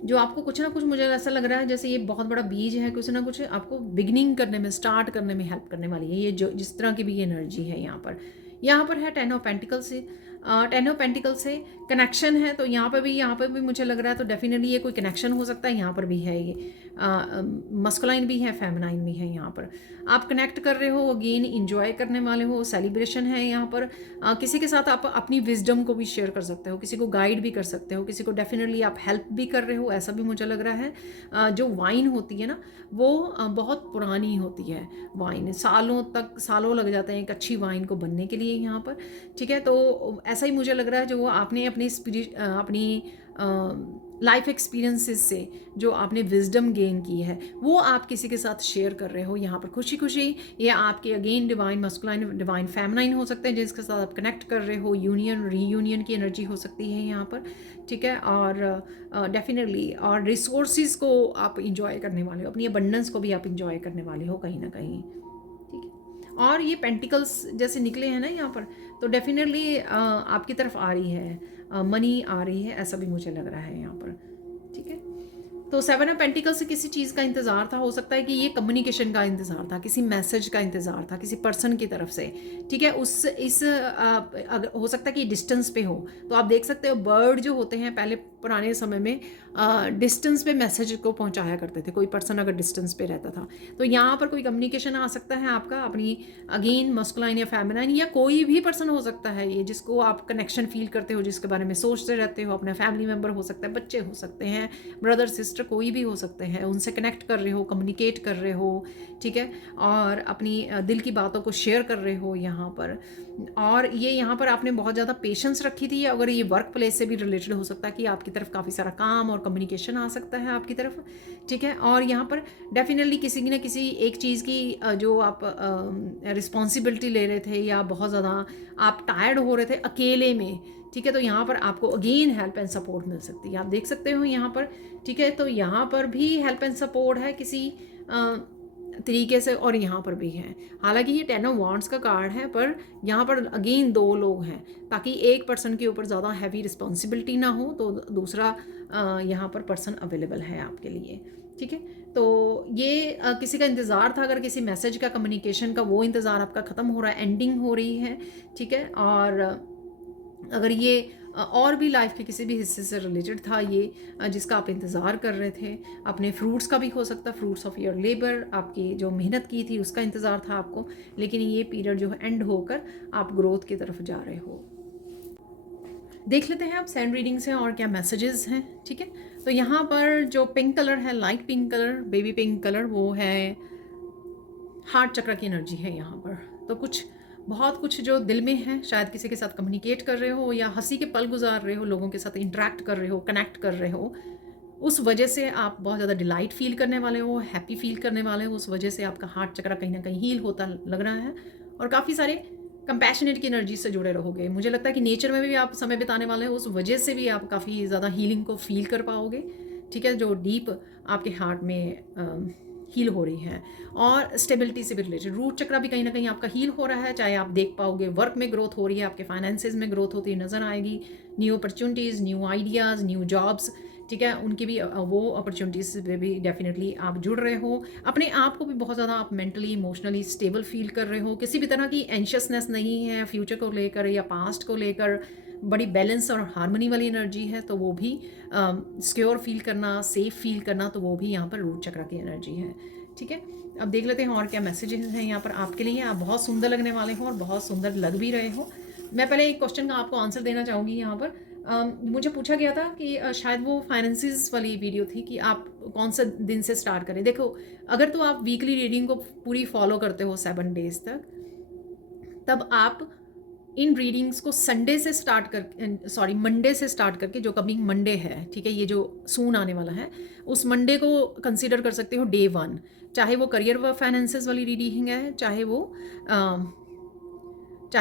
जो आपको कुछ ना कुछ, मुझे ऐसा लग रहा है जैसे ये बहुत बड़ा बीज है, कुछ ना कुछ आपको बिगिनिंग करने में, स्टार्ट करने में हेल्प करने वाली है ये, जो जिस तरह की भी एनर्जी है यहाँ पर है 10 ऑफ पेंटिकल से। 10 ऑफ पेंटिकल से कनेक्शन है, तो यहाँ पर भी मुझे लग रहा है, तो डेफिनेटली ये कोई कनेक्शन हो सकता है। यहाँ पर भी है ये मस्कुलाइन भी है, फेमिनाइन भी है। यहाँ पर आप कनेक्ट कर रहे हो, अगेन इंजॉय करने वाले हो, सेलिब्रेशन है यहाँ पर। किसी के साथ आप अपनी विजडम को भी शेयर कर सकते हो, किसी को गाइड भी कर सकते हो, किसी को डेफिनेटली आप हेल्प भी कर रहे हो, ऐसा भी मुझे लग रहा है। जो वाइन होती है ना, वो बहुत पुरानी होती है वाइन, सालों लग जाते हैं एक अच्छी वाइन को बनने के लिए यहाँ पर, ठीक है। तो ऐसा ही मुझे लग रहा है, जो आपने अपनी लाइफ एक्सपीरियंसेस से जो आपने विजडम गेन की है, वो आप किसी के साथ शेयर कर रहे हो यहाँ पर खुशी खुशी। ये आपके again divine masculine, divine feminine हो सकते हैं जिसके साथ आप कनेक्ट कर रहे हो, यूनियन रीयूनियन की एनर्जी हो सकती है यहाँ पर, ठीक है। और डेफिनेटली और रिसोर्सिस को आप इंजॉय करने वाले हो, अपनी अबंडेंस को भी आप इंजॉय करने वाले हो कहीं ना कहीं, ठीक है। और ये पेंटिकल्स जैसे निकले हैं ना यहाँ पर, तो डेफिनेटली आपकी तरफ आ रही है, मनी आ रही है, ऐसा भी मुझे लग रहा है यहाँ पर, ठीक है। तो 7 ऑफ पेंटिकल से किसी चीज़ का इंतज़ार था, हो सकता है कि ये कम्युनिकेशन का इंतज़ार था, किसी मैसेज का इंतज़ार था किसी पर्सन की तरफ से, ठीक है। हो सकता है कि डिस्टेंस पे हो, तो आप देख सकते हो बर्ड जो होते हैं, पहले पुराने समय में डिस्टेंस पे मैसेज को पहुंचाया करते थे, कोई पर्सन अगर डिस्टेंस पे रहता था। तो यहाँ पर कोई कम्युनिकेशन आ सकता है आपका अपनी, अगेन मस्कुलाइन या फेमिनाइन, या कोई भी पर्सन हो सकता है ये जिसको आप कनेक्शन फील करते हो, जिसके बारे में सोचते रहते हो, अपना फैमिली मेम्बर हो सकता है, बच्चे हो सकते हैं, ब्रदर सिस्टर कोई भी हो सकते हैं, उनसे कनेक्ट कर रहे हो, कम्युनिकेट कर रहे हो, ठीक है, और अपनी दिल की बातों को शेयर कर रहे हो यहाँ पर। और ये यहाँ पर आपने बहुत ज़्यादा पेशेंस रखी थी, अगर ये वर्क प्लेस से भी रिलेटेड हो सकता है कि आपकी तरफ काफ़ी सारा काम और कम्युनिकेशन आ सकता है आपकी तरफ, ठीक है। और यहाँ पर डेफिनेटली किसी न किसी एक चीज़ की जो आप रिस्पॉन्सिबिलिटी ले रहे थे, या बहुत ज़्यादा आप टायर्ड हो रहे थे अकेले में, ठीक है, तो यहाँ पर आपको अगेन हेल्प एंड सपोर्ट मिल सकती है, आप देख सकते हो यहाँ पर, ठीक है। तो यहाँ पर भी हेल्प एंड सपोर्ट है किसी तरीके से, और यहाँ पर भी है। हालांकि ये 10 ऑफ वांड्स का कार्ड है, पर यहाँ पर अगेन 2 लोग हैं, ताकि एक पर्सन के ऊपर ज़्यादा हैवी रिस्पॉन्सिबिलिटी ना हो, तो दूसरा यहाँ पर पर्सन अवेलेबल है आपके लिए, ठीक है। तो ये किसी का इंतज़ार था, अगर किसी मैसेज का, कम्युनिकेशन का, वो इंतज़ार आपका ख़त्म हो रहा है, एंडिंग हो रही है, ठीक है। और अगर ये और भी लाइफ के किसी भी हिस्से से रिलेटेड था ये, जिसका आप इंतज़ार कर रहे थे, अपने फ्रूट्स का भी हो सकता, फ्रूट्स ऑफ योर लेबर, आपकी जो मेहनत की थी उसका इंतज़ार था आपको, लेकिन ये पीरियड जो है एंड होकर आप ग्रोथ की तरफ जा रहे हो। देख लेते हैं आप सैंड रीडिंग से और क्या मैसेजेस हैं, ठीक है। तो यहाँ पर जो पिंक कलर है, light pink colour, baby pink colour, वो है हार्ट चक्र की एनर्जी है यहाँ पर। तो बहुत कुछ जो दिल में है, शायद किसी के साथ कम्युनिकेट कर रहे हो, या हंसी के पल गुजार रहे हो, लोगों के साथ इंटरेक्ट कर रहे हो, कनेक्ट कर रहे हो, उस वजह से आप बहुत ज़्यादा डिलाइट फील करने वाले हो, हैप्पी फील करने वाले हो, उस वजह से आपका हार्ट चक्र कहीं ना कहीं हील होता लग रहा है, और काफ़ी सारे कंपैशनेट की एनर्जी से जुड़े रहोगे। मुझे लगता है कि नेचर में भी आप समय बिताने वाले हो, उस वजह से भी आप काफ़ी ज़्यादा हीलिंग को फील कर पाओगे, ठीक है, जो डीप आपके हार्ट में हील हो रही है। और स्टेबिलिटी से भी रिलेटेड रूट चक्र भी कहीं ना कहीं आपका हील हो रहा है, चाहे आप देख पाओगे वर्क में ग्रोथ हो रही है, आपके फाइनेंसेस में ग्रोथ होती नज़र आएगी, new opportunities, new ideas, new jobs, ठीक है, उनकी भी वो अपॉर्चुनिटीज़ पे भी डेफिनेटली आप जुड़ रहे हो। अपने आप को भी बहुत ज़्यादा आप मेंटली इमोशनली स्टेबल फील कर रहे हो, किसी भी तरह की एंशियसनेस नहीं है फ्यूचर को लेकर या पास्ट को लेकर, बड़ी बैलेंस और हार्मनी वाली एनर्जी है, तो वो भी सिक्योर फील करना, सेफ फील करना, तो वो भी यहाँ पर रूट चक्र की एनर्जी है, ठीक है। अब देख लेते हैं और क्या मैसेजेस हैं यहाँ पर आपके लिए। आप बहुत सुंदर लगने वाले हो और बहुत सुंदर लग भी रहे हो। मैं पहले एक क्वेश्चन का आपको आंसर देना चाहूँगी यहाँ पर। मुझे पूछा गया था कि शायद वो फाइनेंसिस वाली वीडियो थी कि आप कौन सा दिन से स्टार्ट करें। देखो, अगर तो आप वीकली रीडिंग को पूरी फॉलो करते हो 7 डेज तक, तब आप इन रीडिंग्स को मंडे से स्टार्ट करके, जो कमिंग मंडे है, ठीक है, ये जो सून आने वाला है, उस मंडे को कंसीडर कर सकते हो डे 1। चाहे वो करियर व फाइनेंसेस वाली रीडिंग है, चाहे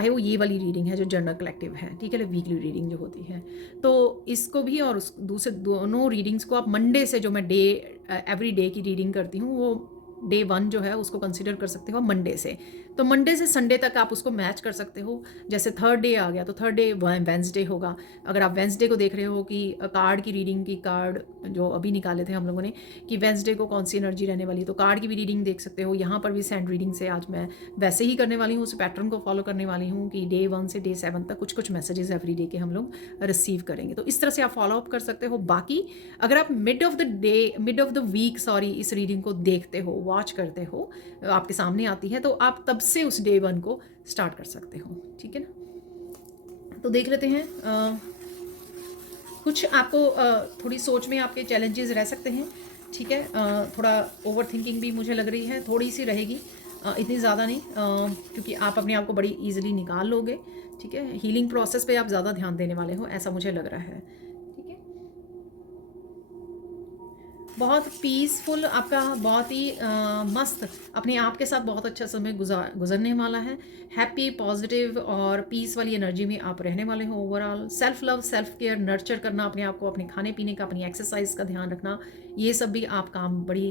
वो ये वाली रीडिंग है जो जर्नल कलेक्टिव है, ठीक है, वीकली रीडिंग जो होती है। तो इसको भी और उस दूसरे दोनों रीडिंग्स को आप मंडे से, जो मैं एवरी डे की रीडिंग करती हूँ, वो डे 1 जो है उसको कंसीडर कर सकते हो मंडे से। तो मंडे से संडे तक आप उसको मैच कर सकते हो। जैसे थर्ड डे आ गया तो थर्ड डे वेंसडे होगा। अगर आप वेंसडे को देख रहे हो कि कार्ड की रीडिंग की, कार्ड जो अभी निकाले थे हम लोगों ने कि वेंसडे को कौन सी एनर्जी रहने वाली है, तो कार्ड की भी रीडिंग देख सकते हो। यहाँ पर भी सैंड रीडिंग से आज मैं वैसे ही करने वाली हूँ, उस पैटर्न को फॉलो करने वाली हूँ कि डे 1 से डे 7 तक कुछ कुछ मैसेजेस एवरी डे के हम लोग रिसीव करेंगे। तो इस तरह से आप फॉलो अप कर सकते हो। बाकी अगर आप मिड ऑफ द वीक इस रीडिंग को देखते हो, वॉच करते हो, आपके सामने आती है, तो आप तब से उस डे 1 को स्टार्ट कर सकते हो, ठीक है ना। तो देख लेते हैं कुछ आपको थोड़ी सोच में आपके चैलेंजेस रह सकते हैं, ठीक है। थोड़ा ओवर थिंकिंग भी मुझे लग रही है, थोड़ी सी रहेगी, इतनी ज़्यादा नहीं, क्योंकि आप अपने आप को बड़ी ईजिली निकाल लोगे, ठीक है। हीलिंग प्रोसेस पे आप ज़्यादा ध्यान देने वाले हो, ऐसा मुझे लग रहा है, ठीक है। बहुत पीसफुल आपका, बहुत ही मस्त, अपने आप के साथ बहुत अच्छा समय गुजरने वाला है। हैप्पी, पॉजिटिव और पीस वाली एनर्जी में आप रहने वाले हो। Overall self love, self care, nurture करना अपने आप को, अपने खाने पीने का, अपनी एक्सरसाइज का ध्यान रखना, ये सब भी आप काम बड़ी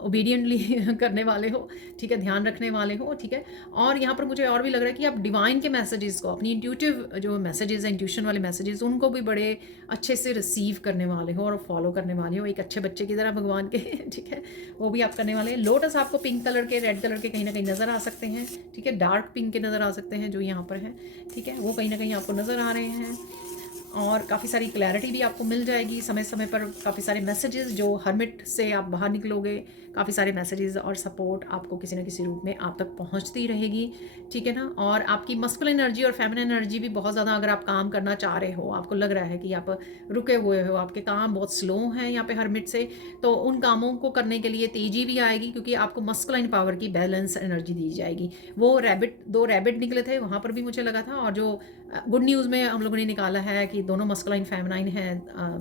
ओबीडियंटली करने वाले हो, ठीक है, ध्यान रखने वाले हो, ठीक है। और यहाँ पर मुझे और भी लग रहा है कि आप डिवाइन के मैसेजेस को, अपनी इंट्यूटिव जो मैसेजेस हैं, इंट्यूशन वाले मैसेजेस, उनको भी बड़े अच्छे से रिसीव करने वाले हो और फॉलो करने वाले हो, एक अच्छे बच्चे की तरह भगवान के, ठीक है, वो भी आप करने वाले हैं। लोटस आपको पिंक कलर के, रेड कलर के कहीं ना कहीं नज़र आ सकते हैं, ठीक है, डार्क पिंक के नज़र आ सकते हैं जो यहाँ पर हैं, ठीक है, वो कहीं ना कहीं आपको नज़र आ रहे हैं। और काफ़ी सारी क्लैरिटी भी आपको मिल जाएगी समय समय पर। काफ़ी सारे मैसेजेस जो हर्मिट से आप बाहर निकलोगे, काफ़ी सारे मैसेजेस और सपोर्ट आपको किसी न किसी रूप में आप तक पहुंचती रहेगी, ठीक है ना। और आपकी मस्कुलिन एनर्जी और फेमिनिन एनर्जी भी बहुत ज़्यादा, अगर आप काम करना चाह रहे हो, आपको लग रहा है कि आप रुके हुए हो, आपके काम बहुत स्लो हैं यहाँ पे हर्मिट से, तो उन कामों को करने के लिए तेज़ी भी आएगी, क्योंकि आपको मस्कुलाइन पावर की बैलेंस एनर्जी दी जाएगी। वो दो रैबिट निकले थे, वहाँ पर भी मुझे लगा था, और जो गुड न्यूज़ में हम लोगों ने निकाला है कि दोनों मस्कुलाइन फेमिनाइन हैं,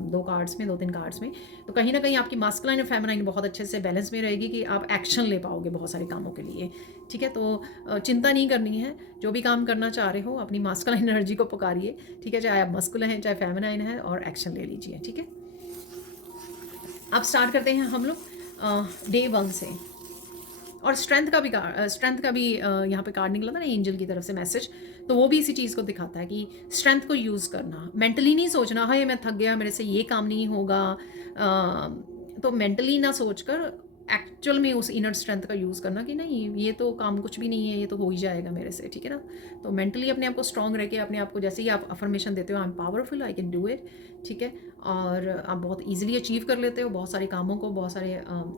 दो तीन कार्ड्स में। तो कहीं ना कहीं आपकी मस्कुलाइन और फेमिनाइन बहुत अच्छे से बैलेंस में रहेगी कि आप एक्शन ले पाओगे बहुत सारे कामों के लिए, ठीक है। तो चिंता नहीं करनी है, जो भी काम करना चाह रहे हो अपनी मस्कुलाइन एनर्जी को पुकारिए, ठीक है, चाहे आप मस्कुलाइन हैं चाहे फेमिनाइन है, और एक्शन ले लीजिए, ठीक है। अब स्टार्ट करते हैं हम लोग डे 1 से। और स्ट्रेंथ का भी यहाँ पे कार्ड निकला था ना एंजल की तरफ से मैसेज, तो वो भी इसी चीज़ को दिखाता है कि स्ट्रेंथ को यूज़ करना, मेंटली नहीं सोचना हाय मैं थक गया, मेरे से ये काम नहीं होगा, तो मेंटली ना सोचकर एक्चुअल में उस इनर स्ट्रेंथ का यूज़ करना कि नहीं ये तो काम कुछ भी नहीं है, ये तो हो ही जाएगा मेरे से, ठीक है ना। तो मेंटली अपने आप को स्ट्रांग रह के अपने आप को, जैसे ही आप अफर्मेशन देते हो I am powerful, I can do it, ठीक है, और आप बहुत ईजिली अचीव कर लेते हो बहुत सारे कामों को, बहुत सारे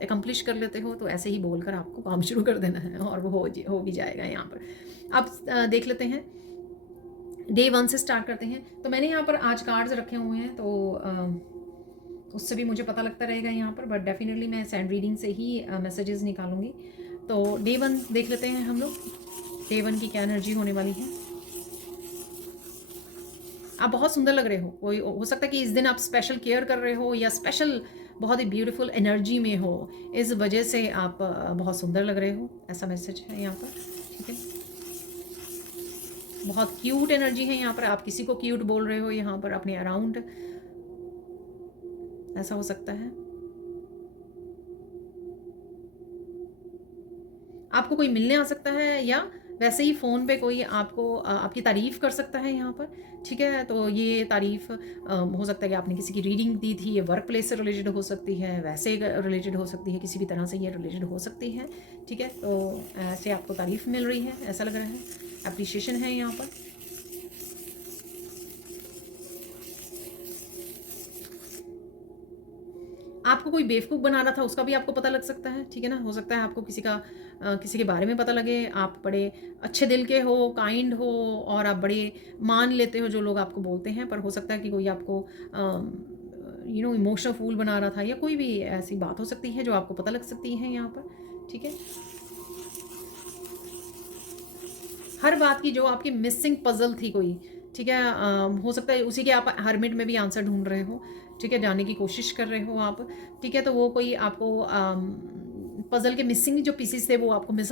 एकम्प्लिश कर लेते हो, तो ऐसे ही बोलकर आपको काम शुरू कर देना है और वो हो भी जाएगा यहाँ पर। अब देख लेते हैं डे 1 से स्टार्ट करते हैं। तो मैंने यहाँ पर आज कार्ड्स रखे हुए हैं, तो उससे भी मुझे पता लगता रहेगा यहाँ पर, बट डेफिनेटली मैं सैंड रीडिंग से ही मैसेजेस निकालूंगी। तो डे 1 देख लेते हैं हम लोग, डे 1 की क्या एनर्जी होने वाली है। आप बहुत सुंदर लग रहे हो, कोई हो सकता है कि इस दिन आप स्पेशल केयर कर रहे हो या स्पेशल बहुत ही ब्यूटीफुल एनर्जी में हो, इस वजह से आप बहुत सुंदर लग रहे हो, ऐसा मैसेज है यहाँ पर, ठीक है। बहुत क्यूट एनर्जी है यहाँ पर, आप किसी को क्यूट बोल रहे हो यहाँ पर अपने अराउंड, ऐसा हो सकता है। आपको कोई मिलने आ सकता है, या वैसे ही फ़ोन पे कोई आपको आपकी तारीफ़ कर सकता है यहाँ पर, ठीक है। तो ये तारीफ़ हो सकता है कि आपने किसी की रीडिंग दी थी, ये वर्क प्लेस से रिलेटेड हो सकती है, वैसे रिलेटेड हो सकती है, किसी भी तरह से ये रिलेटेड हो सकती है, ठीक है। तो ऐसे आपको तारीफ़ मिल रही है, ऐसा लग रहा है, अप्रिशिएशन है यहाँ पर। आपको कोई बेवकूफ़ बना रहा था उसका भी आपको पता लग सकता है, ठीक है ना। हो सकता है आपको किसी के बारे में पता लगे, आप बड़े अच्छे दिल के हो, काइंड हो, और आप बड़े मान लेते हो जो लोग आपको बोलते हैं, पर हो सकता है कि कोई आपको इमोशनल फूल बना रहा था, या कोई भी ऐसी बात हो सकती है जो आपको पता लग सकती है यहाँ पर, ठीक है। हर बात की जो आपकी मिसिंग पजल थी कोई, ठीक है, हो सकता है उसी के आप हरमिट में भी आंसर ढूंढ रहे हो, ठीक है, जानने की कोशिश कर रहे हो आप, ठीक है। तो वो कोई आपको पजल के मिसिंग जो पीसेस थे वो आपको मिल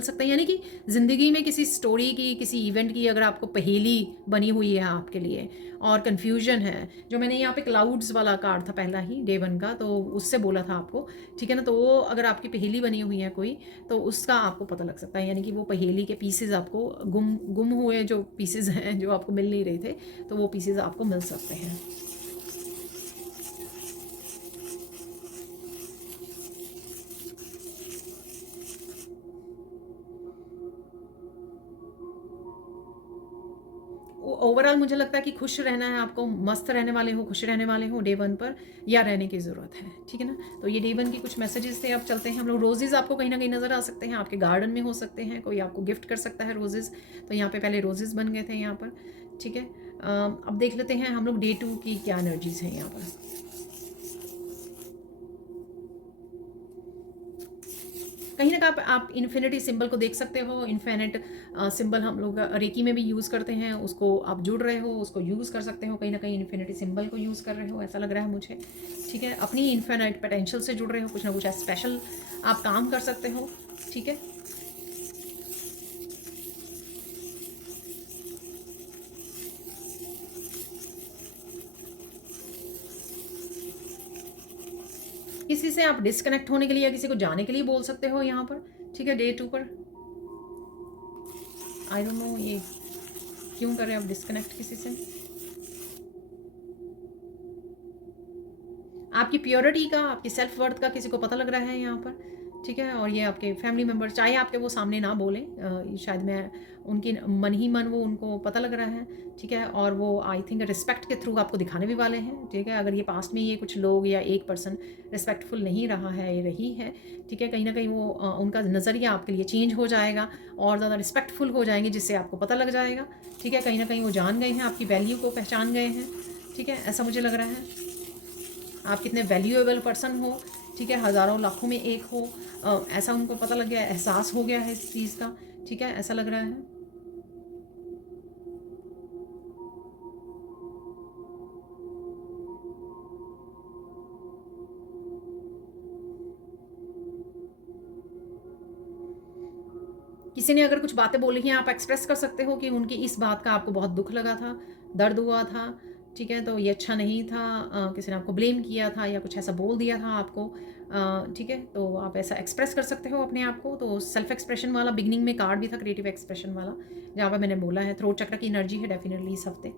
सकते हैं, यानी कि ज़िंदगी में किसी स्टोरी की, किसी इवेंट की अगर आपको पहेली बनी हुई है आपके लिए और कन्फ्यूजन है, जो मैंने यहाँ पे क्लाउड्स वाला कार्ड था पहला ही डे 1 का, तो उससे बोला था आपको, ठीक है ना। तो वो अगर आपकी पहेली बनी हुई है कोई, तो उसका आपको पता लग सकता है, यानी कि वो पहेली के पीसेज आपको गुम हुए जो पीसेज हैं जो आपको मिल नहीं रहे थे, तो वो पीसेज आपको मिल सकते हैं। ओवरऑल मुझे लगता है कि खुश रहना है आपको, मस्त रहने वाले हो, खुश रहने वाले हो डे 1 पर, या रहने की ज़रूरत है, ठीक है ना। तो ये डे 1 की कुछ मैसेजेस थे। अब चलते हैं हम लोग, रोजेज़ आपको कहीं ना कहीं नज़र आ सकते हैं, आपके गार्डन में हो सकते हैं, कोई आपको गिफ्ट कर सकता है रोजेज़, तो यहाँ पे पहले रोजेज़ बन गए थे यहाँ पर, ठीक है। अब देख लेते हैं हम लोग डे 2 की क्या एनर्जीज हैं यहाँ पर। कहीं ना कहीं आप इन्फिनिटी सिंबल को देख सकते हो, इन्फिनिट सिंबल हम लोग रेकी में भी यूज़ करते हैं, उसको आप जुड़ रहे हो, उसको यूज़ कर सकते हो, कहीं ना कहीं इन्फिनिटी सिंबल को यूज़ कर रहे हो, ऐसा लग रहा है मुझे, ठीक है। अपनी इन्फिनिट पोटेंशियल से जुड़ रहे हो, कुछ ना कुछ स्पेशल आप काम कर सकते हो, ठीक है। किसी से आप डिस्कनेक्ट होने के लिए या किसी को जाने के लिए बोल सकते हो यहाँ पर, ठीक है, डे 2 पर। आई डोंट नो ये क्यों कर रहे हैं आप डिस्कनेक्ट किसी से। आपकी प्योरिटी का, आपकी सेल्फ वर्थ का किसी को पता लग रहा है यहाँ पर, ठीक है। और ये आपके फैमिली मेम्बर, चाहे आपके वो सामने ना बोलें, शायद मैं उनकी मन ही मन वो उनको पता लग रहा है, ठीक है। और वो आई थिंक रिस्पेक्ट के थ्रू आपको दिखाने भी वाले हैं, ठीक है। अगर ये पास्ट में ये कुछ लोग या एक पर्सन रिस्पेक्टफुल नहीं रहा है, ये रही है, ठीक है, कहीं ना कहीं वो उनका नज़रिया आपके लिए चेंज हो जाएगा और ज़्यादा रिस्पेक्टफुल हो जाएंगे, जिससे आपको पता लग जाएगा, ठीक है। कहीं ना कहीं वो जान गए हैं, आपकी वैल्यू को पहचान गए हैं, ठीक है, ऐसा मुझे लग रहा है। आप कितने वैल्यूएबल पर्सन हो, ठीक है, हज़ारों लाखों में एक हो, ऐसा उनको पता लग गया, एहसास हो गया है इस चीज़ का, ठीक है, ऐसा लग रहा है। किसी ने अगर कुछ बातें बोली हैं, आप एक्सप्रेस कर सकते हो कि उनकी इस बात का आपको बहुत दुख लगा था, दर्द हुआ था, ठीक है, तो ये अच्छा नहीं था, किसी ने आपको ब्लेम किया था या कुछ ऐसा बोल दिया था आपको, ठीक है, तो आप ऐसा एक्सप्रेस कर सकते हो अपने आप को। तो सेल्फ एक्सप्रेशन वाला बिगनिंग में कार्ड भी था, क्रिएटिव एक्सप्रेशन वाला, जहाँ पर मैंने बोला है थ्रोट चक्र की एनर्जी है डेफिनेटली इस हफ्ते।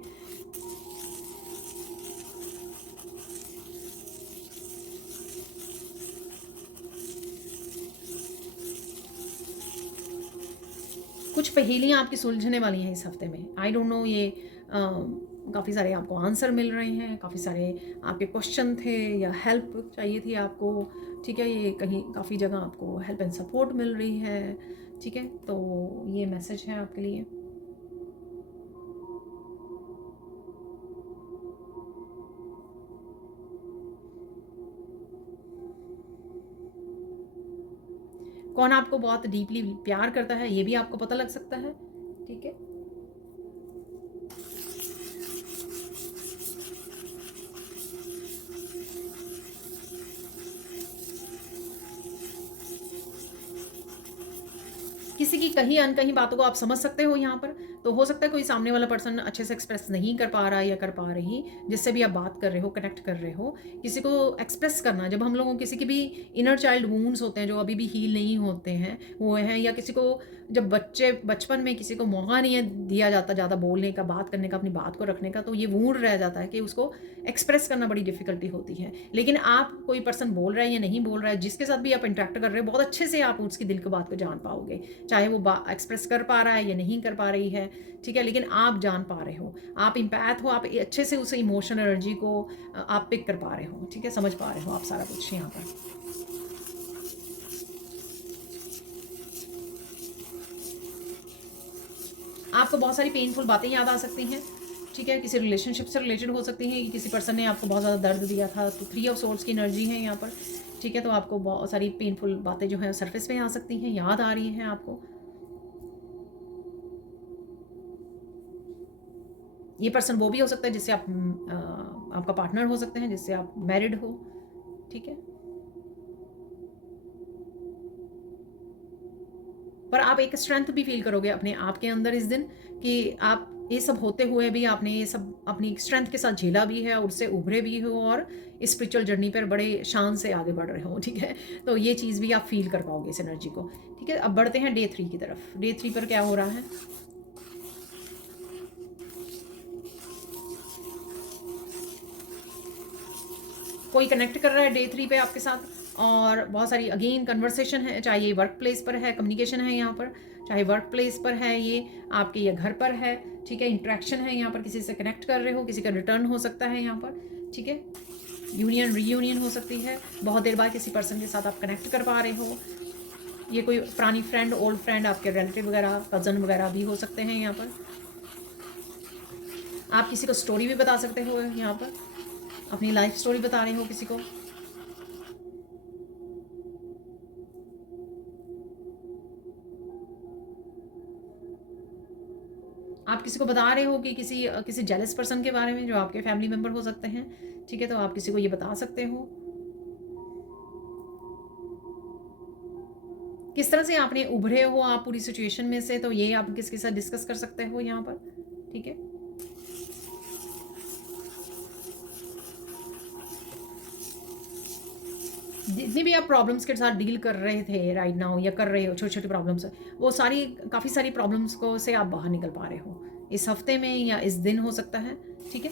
कुछ पहेलियाँ आपकी सुलझने वाली हैं इस हफ्ते में। आई डोंट नो, ये काफ़ी सारे आपको आंसर मिल रहे हैं, काफ़ी सारे आपके क्वेश्चन थे या हेल्प चाहिए थी आपको, ठीक है, ये कहीं काफ़ी जगह आपको हेल्प एंड सपोर्ट मिल रही है, ठीक है, तो ये मैसेज है आपके लिए। कौन आपको बहुत डीपली प्यार करता है, ये भी आपको पता लग सकता है, ठीक है। किसी की कहीं अनकहीं बातों को आप समझ सकते हो यहाँ पर। तो हो सकता है कोई सामने वाला पर्सन अच्छे से एक्सप्रेस नहीं कर पा रहा है या कर पा रही, जिससे भी आप बात कर रहे हो, कनेक्ट कर रहे हो, किसी को एक्सप्रेस करना। जब हम लोगों किसी की भी इनर चाइल्ड वूंड्स होते हैं जो अभी भी हील नहीं होते हैं, वो हैं, या किसी को जब बचपन में किसी को मौका नहीं दिया जाता ज़्यादा बोलने का, बात करने का, अपनी बात को रखने का, तो ये वूंड रह जाता है कि उसको एक्सप्रेस करना बड़ी डिफिकल्टी होती है। लेकिन आप, कोई पर्सन बोल रहा है या नहीं बोल रहा है, जिसके साथ भी आप इंटरेक्ट कर रहे हो, बहुत अच्छे से आप उसकी दिल की बात को जान पाओगे, चाहे वो एक्सप्रेस कर पा रहा है या नहीं कर पा रही है, ठीक है, लेकिन आप जान पा रहे हो, आप इम्पैथ हो, आप अच्छे से उस इमोशनल एनर्जी को आप पिक कर पा रहे हो, ठीक है, समझ पा रहे हो आप सारा कुछ यहाँ पर। आपको बहुत सारी पेनफुल बातें याद आ सकती हैं, ठीक है, किसी रिलेशनशिप से रिलेटेड हो सकती हैं, किसी पर्सन ने आपको बहुत ज़्यादा दर्द दिया था, तो 3 ऑफ सोर्ड्स की एनर्जी है यहाँ पर, ठीक है, तो आपको बहुत सारी पेनफुल बातें जो हैं सरफेस पे आ सकती हैं, याद आ रही हैं आपको। ये पर्सन वो भी हो सकता है जिससे आप आपका पार्टनर हो सकते हैं, जिससे आप मैरिड हो, ठीक है। पर आप एक स्ट्रेंथ भी फील करोगे अपने आप के अंदर इस दिन, कि आप ये सब होते हुए भी आपने ये सब अपनी स्ट्रेंथ के साथ झेला भी है और उससे उभरे भी हो, और स्पिरिचुअल जर्नी पर बड़े शान से आगे बढ़ रहे हो, ठीक है। तो ये चीज़ भी आप फील कर पाओगे इस एनर्जी को, ठीक है। अब बढ़ते हैं डे 3 की तरफ। डे 3 पर क्या हो रहा है। कोई कनेक्ट कर रहा है डे 3 पे आपके साथ, और बहुत सारी अगेन कन्वर्सेशन है, चाहे ये वर्क प्लेस पर है, कम्युनिकेशन है यहाँ पर, चाहे वर्क प्लेस पर है, ये आपके ये घर पर है, ठीक है, इंट्रैक्शन है यहाँ पर, किसी से कनेक्ट कर रहे हो, किसी का रिटर्न हो सकता है यहाँ पर, ठीक है, यूनियन रीयूनियन हो सकती है, बहुत देर बाद किसी पर्सन के साथ आप कनेक्ट कर पा रहे हो, ये कोई पुरानी फ्रेंड, ओल्ड फ्रेंड, आपके रिलेटिव वगैरह, कज़न वगैरह भी हो सकते हैं यहाँ पर। आप किसी को स्टोरी भी बता सकते हो यहाँ पर, अपनी लाइफ स्टोरी बता रहे हो किसी को। आप किसी को बता रहे हो कि किसी जेलस पर्सन के बारे में जो आपके फैमिली मेम्बर हो सकते हैं, ठीक है, तो आप किसी को ये बता सकते हो। किस तरह से आपने उभरे हो आप पूरी सिचुएशन में से, तो ये आप किसके साथ डिस्कस कर सकते हो यहाँ पर, ठीक है। जितनी भी आप प्रॉब्लम्स के साथ डील कर रहे थे राइट नाउ, या कर रहे हो, छोटी छोटी प्रॉब्लम्स, वो सारी, काफ़ी सारी प्रॉब्लम्स को से आप बाहर निकल पा रहे हो इस हफ्ते में या इस दिन हो सकता है, ठीक है।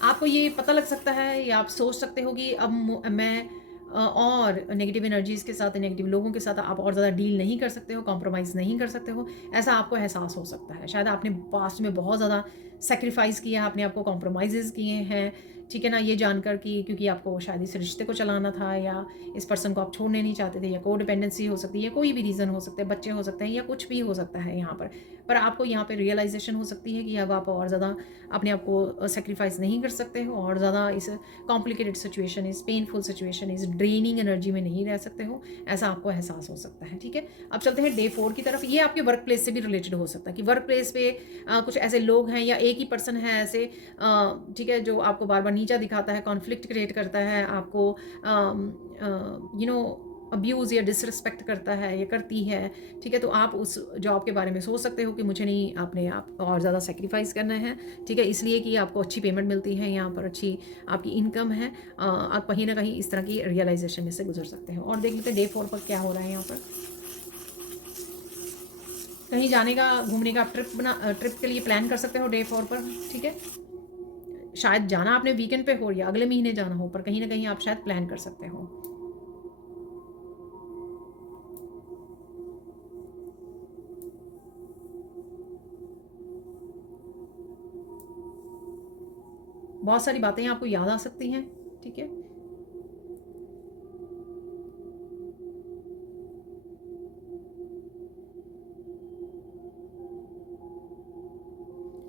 आपको ये पता लग सकता है या आप सोच सकते हो कि अब मैं और नेगेटिव एनर्जीज़ के साथ, नेगेटिव लोगों के साथ आप और ज़्यादा डील नहीं कर सकते हो, कॉम्प्रोमाइज़ नहीं कर सकते हो, ऐसा आपको एहसास हो सकता है। शायद आपने पास्ट में बहुत ज़्यादा सैक्रिफ़ाइस किया है, आपने आपको कॉम्प्रोमाइज़ेज़ किए हैं, ठीक है ना? ये जानकर कि क्योंकि आपको शायद इस रिश्ते को चलाना था या इस पर्सन को आप छोड़ने नहीं चाहते थे, या कोडिपेंडेंसी हो सकती है, कोई भी रीज़न हो सकता है, बच्चे हो सकते हैं या कुछ भी हो सकता है यहाँ पर। पर आपको यहाँ पे रियलाइज़ेशन हो सकती है कि अब आप और ज़्यादा अपने आप को सैक्रिफाइस नहीं कर सकते हो और ज़्यादा इस कॉम्प्लिकेटेड सिचुएशन, इस पेनफुल सिचुएशन, इस ड्रेनिंग एनर्जी में नहीं रह सकते हो, ऐसा आपको एहसास हो सकता है, ठीक है? अब चलते हैं डे 4 की तरफ। ये आपके वर्क प्लेस से भी रिलेटेड हो सकता है कि वर्क प्लेस पे कुछ ऐसे लोग हैं या एक ही पर्सन है ऐसे, ठीक है, जो आपको बार-बार नीचा दिखाता है, कॉन्फ्लिक्ट क्रिएट करता है, आपको यू नो अब्यूज़ या डिसरिस्पेक्ट करता है या करती है, ठीक है? तो आप उस जॉब के बारे में सोच सकते हो कि मुझे नहीं अपने आप और ज़्यादा सैक्रिफाइस करना है, ठीक है? इसलिए कि आपको अच्छी पेमेंट मिलती है, यहाँ पर अच्छी आपकी इनकम है। आप कहीं न कहीं इस तरह की रियलाइज़ेशन में से गुज़र सकते हो। और देख लेते हैं डे 4 पर क्या हो रहा है यहाँ पर। कहीं जाने का, घूमने का आप ट्रिप के लिए प्लान कर सकते हो डे 4 पर, ठीक है? शायद जाना आपने वीकेंड पे हो या अगले महीने जाना हो, पर कहीं न कहीं आप शायद प्लान कर सकते हो। बहुत सारी बातें आपको याद आ सकती हैं, ठीक है?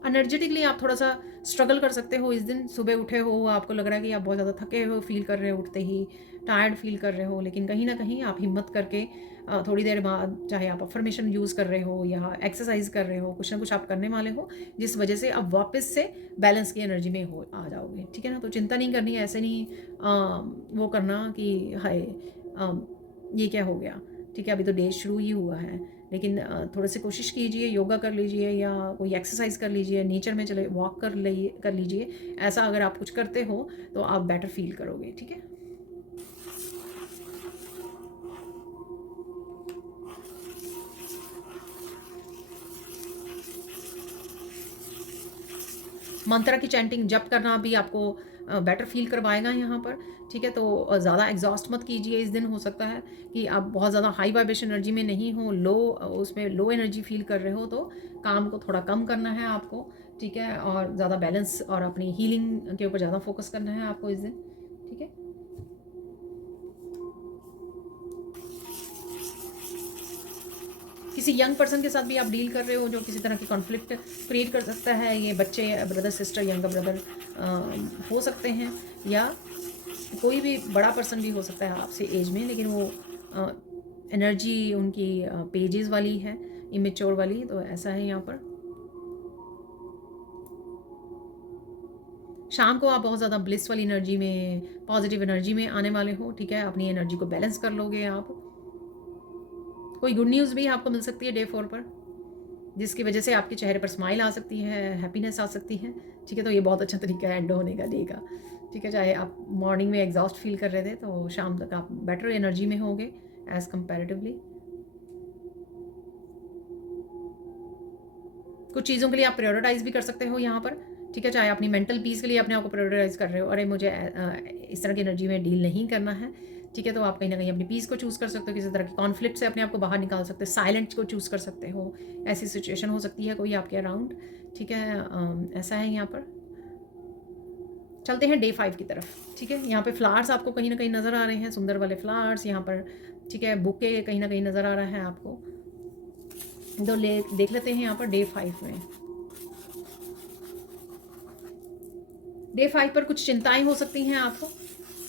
एनर्जेटिकली आप थोड़ा-सा स्ट्रगल कर सकते हो इस दिन। सुबह उठे हो, आपको लग रहा है कि आप बहुत ज़्यादा थके हो फ़ील कर रहे हो उठते ही, टायर्ड फ़ील कर रहे हो, लेकिन कहीं न कहीं आप हिम्मत करके थोड़ी देर बाद, चाहे आप अफ़र्मेशन यूज़ कर रहे हो या एक्सरसाइज़ कर रहे हो, कुछ ना कुछ आप करने वाले हो, जिस वजह से आप वापस से बैलेंस की एनर्जी में हो आ जाओगे, ठीक है ना? तो चिंता नहीं करनी है, ऐसे नहीं वो करना कि हाय अ, ये क्या हो गया? ठीक है, अभी तो डे शुरू ही हुआ है। लेकिन थोड़े से कोशिश कीजिए, योगा कर लीजिए या कोई एक्सरसाइज कर लीजिए, नेचर में चले वॉक कर लीजिए। ऐसा अगर आप कुछ करते हो तो आप बेटर फील करोगे, ठीक है? मंत्रा की चैंटिंग जप करना भी आपको बेटर फ़ील करवाएगा यहाँ पर, ठीक है? तो ज़्यादा एग्ज़ॉस्ट मत कीजिए इस दिन। हो सकता है कि आप बहुत ज़्यादा हाई वाइब्रेशन एनर्जी में नहीं हो, उसमें लो एनर्जी फ़ील कर रहे हो, तो काम को थोड़ा कम करना है आपको, ठीक है? और ज़्यादा बैलेंस और अपनी हीलिंग के ऊपर ज़्यादा फ़ोकस करना है आपको इस दिन, ठीक है? किसी यंग पर्सन के साथ भी आप डील कर रहे हो जो किसी तरह की कॉन्फ्लिक्ट क्रिएट कर सकता है। ये बच्चे, ब्रदर सिस्टर, यंगर ब्रदर हो सकते हैं, या कोई भी बड़ा पर्सन भी हो सकता है आपसे एज में, लेकिन वो एनर्जी उनकी पेजेस वाली है, इमेच्योर वाली, तो ऐसा है यहाँ पर। शाम को आप बहुत ज़्यादा ब्लिस वाली एनर्जी में, पॉजिटिव एनर्जी में आने वाले हो, ठीक है? अपनी एनर्जी को बैलेंस कर लोगे आप। कोई गुड न्यूज़ भी आपको मिल सकती है डे 4 पर, जिसकी वजह से आपके चेहरे पर स्माइल आ सकती है, हैप्पीनेस आ सकती है, ठीक है? तो ये बहुत अच्छा तरीका है एंड होने का डे का, ठीक है? चाहे आप मॉर्निंग में एग्जॉस्ट फील कर रहे थे, तो शाम तक आप बेटर एनर्जी में होंगे एज़ कंपैरेटिवली। कुछ चीज़ों के लिए आप प्रायोरिटाइज़ भी कर सकते हो यहाँ पर, ठीक है? चाहे अपनी मेंटल पीस के लिए अपने आप को प्रायोरिटाइज़ कर रहे हो, अरे मुझे इस तरह की एनर्जी में डील नहीं करना है, ठीक है? तो आप कहीं न कहीं अपनी पीस को चूज़ कर सकते हो, किसी तरह की कॉन्फ्लिक्ट से अपने आप को बाहर निकाल सकते हो, साइलेंस को चूज़ कर सकते हो। ऐसी सिचुएशन हो सकती है कोई आपके अराउंड, ठीक है? ऐसा है यहाँ पर। चलते हैं डे 5 की तरफ, ठीक है? यहाँ पे फ्लावर्स आपको कहीं न कहीं नज़र आ रहे हैं, सुंदर वाले फ्लावर्स यहाँ पर, ठीक है? बुके कहीं न कहीं नज़र आ रहा है आपको। तो ले देख लेते हैं यहाँ पर डे 5 में। डे 5 पर कुछ चिंताएँ हो सकती हैं आपको,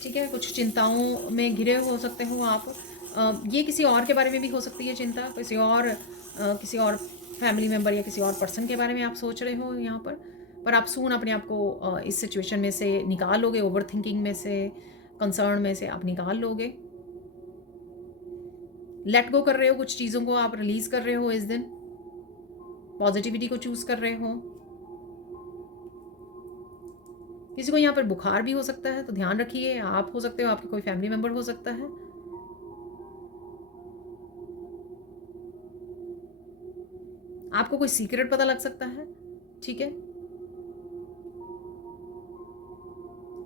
ठीक है? कुछ चिंताओं में घिरे हो सकते हो आप। ये किसी और के बारे में भी हो सकती है चिंता, किसी और फैमिली मेंबर या किसी और पर्सन के बारे में आप सोच रहे हो यहाँ पर। पर आप सून अपने आप को इस सिचुएशन में से निकाल लोगे, ओवरथिंकिंग में से, कंसर्न में से आप निकाल लोगे। लेट गो कर रहे हो, कुछ चीज़ों को आप रिलीज़ कर रहे हो इस दिन, पॉज़िटिविटी को चूज़ कर रहे हो। किसी को यहाँ पर बुखार भी हो सकता है, तो ध्यान रखिए। आप हो सकते हो, आपके कोई फैमिली मेंबर हो सकता है। आपको कोई सीक्रेट पता लग सकता है, ठीक है?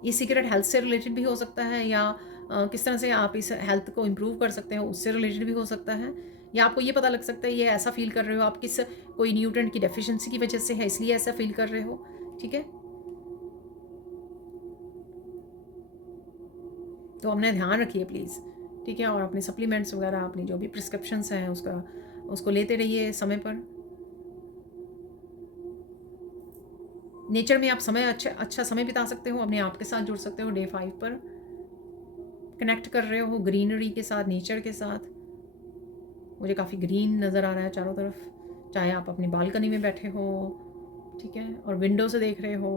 ये सीक्रेट हेल्थ से रिलेटेड भी हो सकता है, या किस तरह से आप इस हेल्थ को इम्प्रूव कर सकते हो उससे रिलेटेड भी हो सकता है, या आपको ये पता लग सकता है ये ऐसा फील कर रहे हो आप किस कोई न्यूट्रिएंट की डेफिशिएंसी की वजह से है इसलिए ऐसा फील कर रहे हो। ठीक है, तो अपना ध्यान रखिए प्लीज़। ठीक है, और अपने सप्लीमेंट्स वगैरह अपनी जो भी प्रिस्क्रिप्शंस हैं उसको लेते रहिए समय पर। नेचर में आप अच्छा समय बिता सकते हो, अपने आप के साथ जुड़ सकते हो। डे 5 पर कनेक्ट कर रहे हो ग्रीनरी के साथ, नेचर के साथ। मुझे काफ़ी ग्रीन नज़र आ रहा है चारों तरफ, चाहे आप अपनी बालकनी में बैठे हो, ठीक है, और विंडो से देख रहे हो।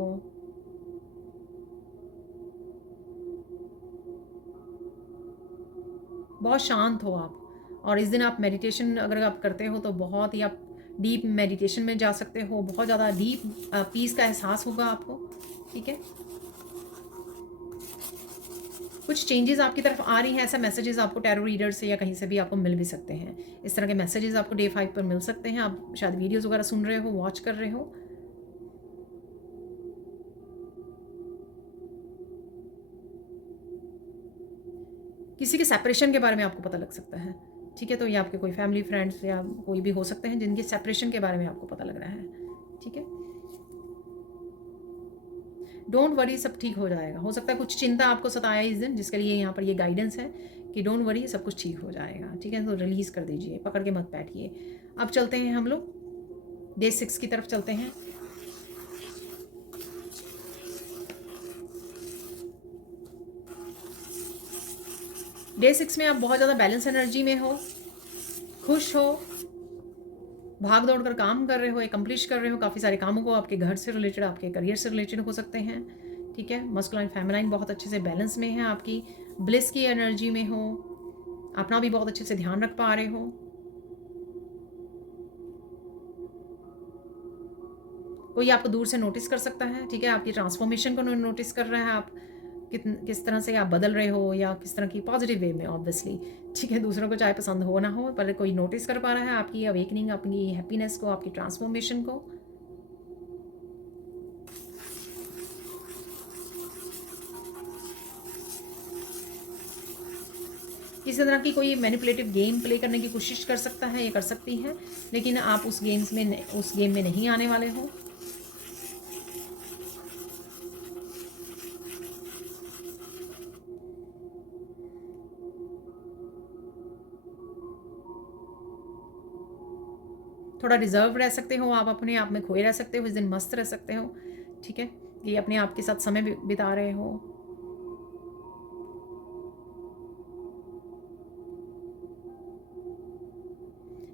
बहुत शांत हो आप, और इस दिन आप मेडिटेशन अगर आप करते हो तो बहुत ही आप डीप मेडिटेशन में जा सकते हो, बहुत ज़्यादा डीप पीस का एहसास होगा आपको। ठीक है, कुछ चेंजेस आपकी तरफ आ रही हैं, ऐसा मैसेजेस आपको टैरो रीडर से या कहीं से भी आपको मिल भी सकते हैं। इस तरह के मैसेजेस आपको डे 5 पर मिल सकते हैं। आप शायद वीडियोस वगैरह सुन रहे हो, वॉच कर रहे हो। किसी के सेपरेशन के बारे में आपको पता लग सकता है। ठीक है, तो ये आपके कोई फैमिली फ्रेंड्स या कोई भी हो सकते हैं जिनके सेपरेशन के बारे में आपको पता लग रहा है। ठीक है, डोंट वरी, सब ठीक हो जाएगा। हो सकता है कुछ चिंता आपको सताया इस दिन, जिसके लिए यहाँ पर ये गाइडेंस है कि डोंट वरी, सब कुछ ठीक हो जाएगा। ठीक है, तो रिलीज़ कर दीजिए, पकड़ के मत बैठिए। अब चलते हैं हम लोग डे 6 की तरफ चलते हैं। डे 6 में आप बहुत ज़्यादा बैलेंस एनर्जी में हो, खुश हो, भाग दौड़ कर काम कर रहे हो, एकम्प्लिश कर रहे हो काफ़ी सारे कामों को, आपके घर से रिलेटेड, आपके करियर से रिलेटेड हो सकते हैं। ठीक है, मस्कुलाइन फेमिनाइन बहुत अच्छे से बैलेंस में है, आपकी ब्लिस की एनर्जी में हो, अपना भी बहुत अच्छे से ध्यान रख पा रहे हो। कोई आपको दूर से नोटिस कर सकता है। ठीक है, आपकी ट्रांसफॉर्मेशन को नोटिस कर रहा है, आप किस तरह से आप बदल रहे हो, या किस तरह की पॉजिटिव वे में ऑब्वियसली। ठीक है, दूसरों को चाहे पसंद हो ना हो, पर कोई नोटिस कर पा रहा है आपकी अवेकनिंग, आपकी हैप्पीनेस को, आपकी ट्रांसफॉर्मेशन को। किसी तरह की कोई मैनिपुलेटिव गेम प्ले करने की कोशिश कर सकता है या कर सकती है, लेकिन आप उस गेम में नहीं आने वाले हो। थोड़ा रिजर्व रह सकते हो आप, अपने आप में खोए रह सकते हो, इस दिन मस्त रह सकते हो। ठीक है, ये अपने आप के साथ समय बिता रहे हो।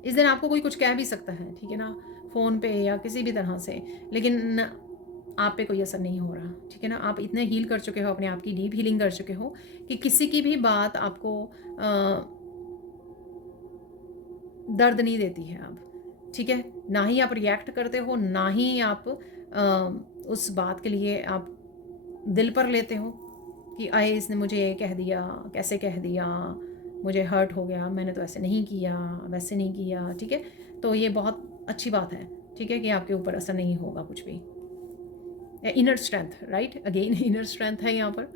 इस दिन आपको कोई कुछ कह भी सकता है, ठीक है ना, फ़ोन पे या किसी भी तरह से, लेकिन आप पे कोई असर नहीं हो रहा। ठीक है ना, आप इतने हील कर चुके हो, अपने आप की डीप हीलिंग कर चुके हो कि किसी की भी बात आपको दर्द नहीं देती है अब। ठीक है, ना ही आप रिएक्ट करते हो, ना ही आप उस बात के लिए आप दिल पर लेते हो कि आए इसने मुझे कह दिया, कैसे कह दिया, मुझे हर्ट हो गया, मैंने तो ऐसे नहीं किया, वैसे नहीं किया। ठीक है, तो ये बहुत अच्छी बात है। ठीक है, कि आपके ऊपर असर नहीं होगा कुछ भी। Inner strength, right, again inner strength है यहाँ पर,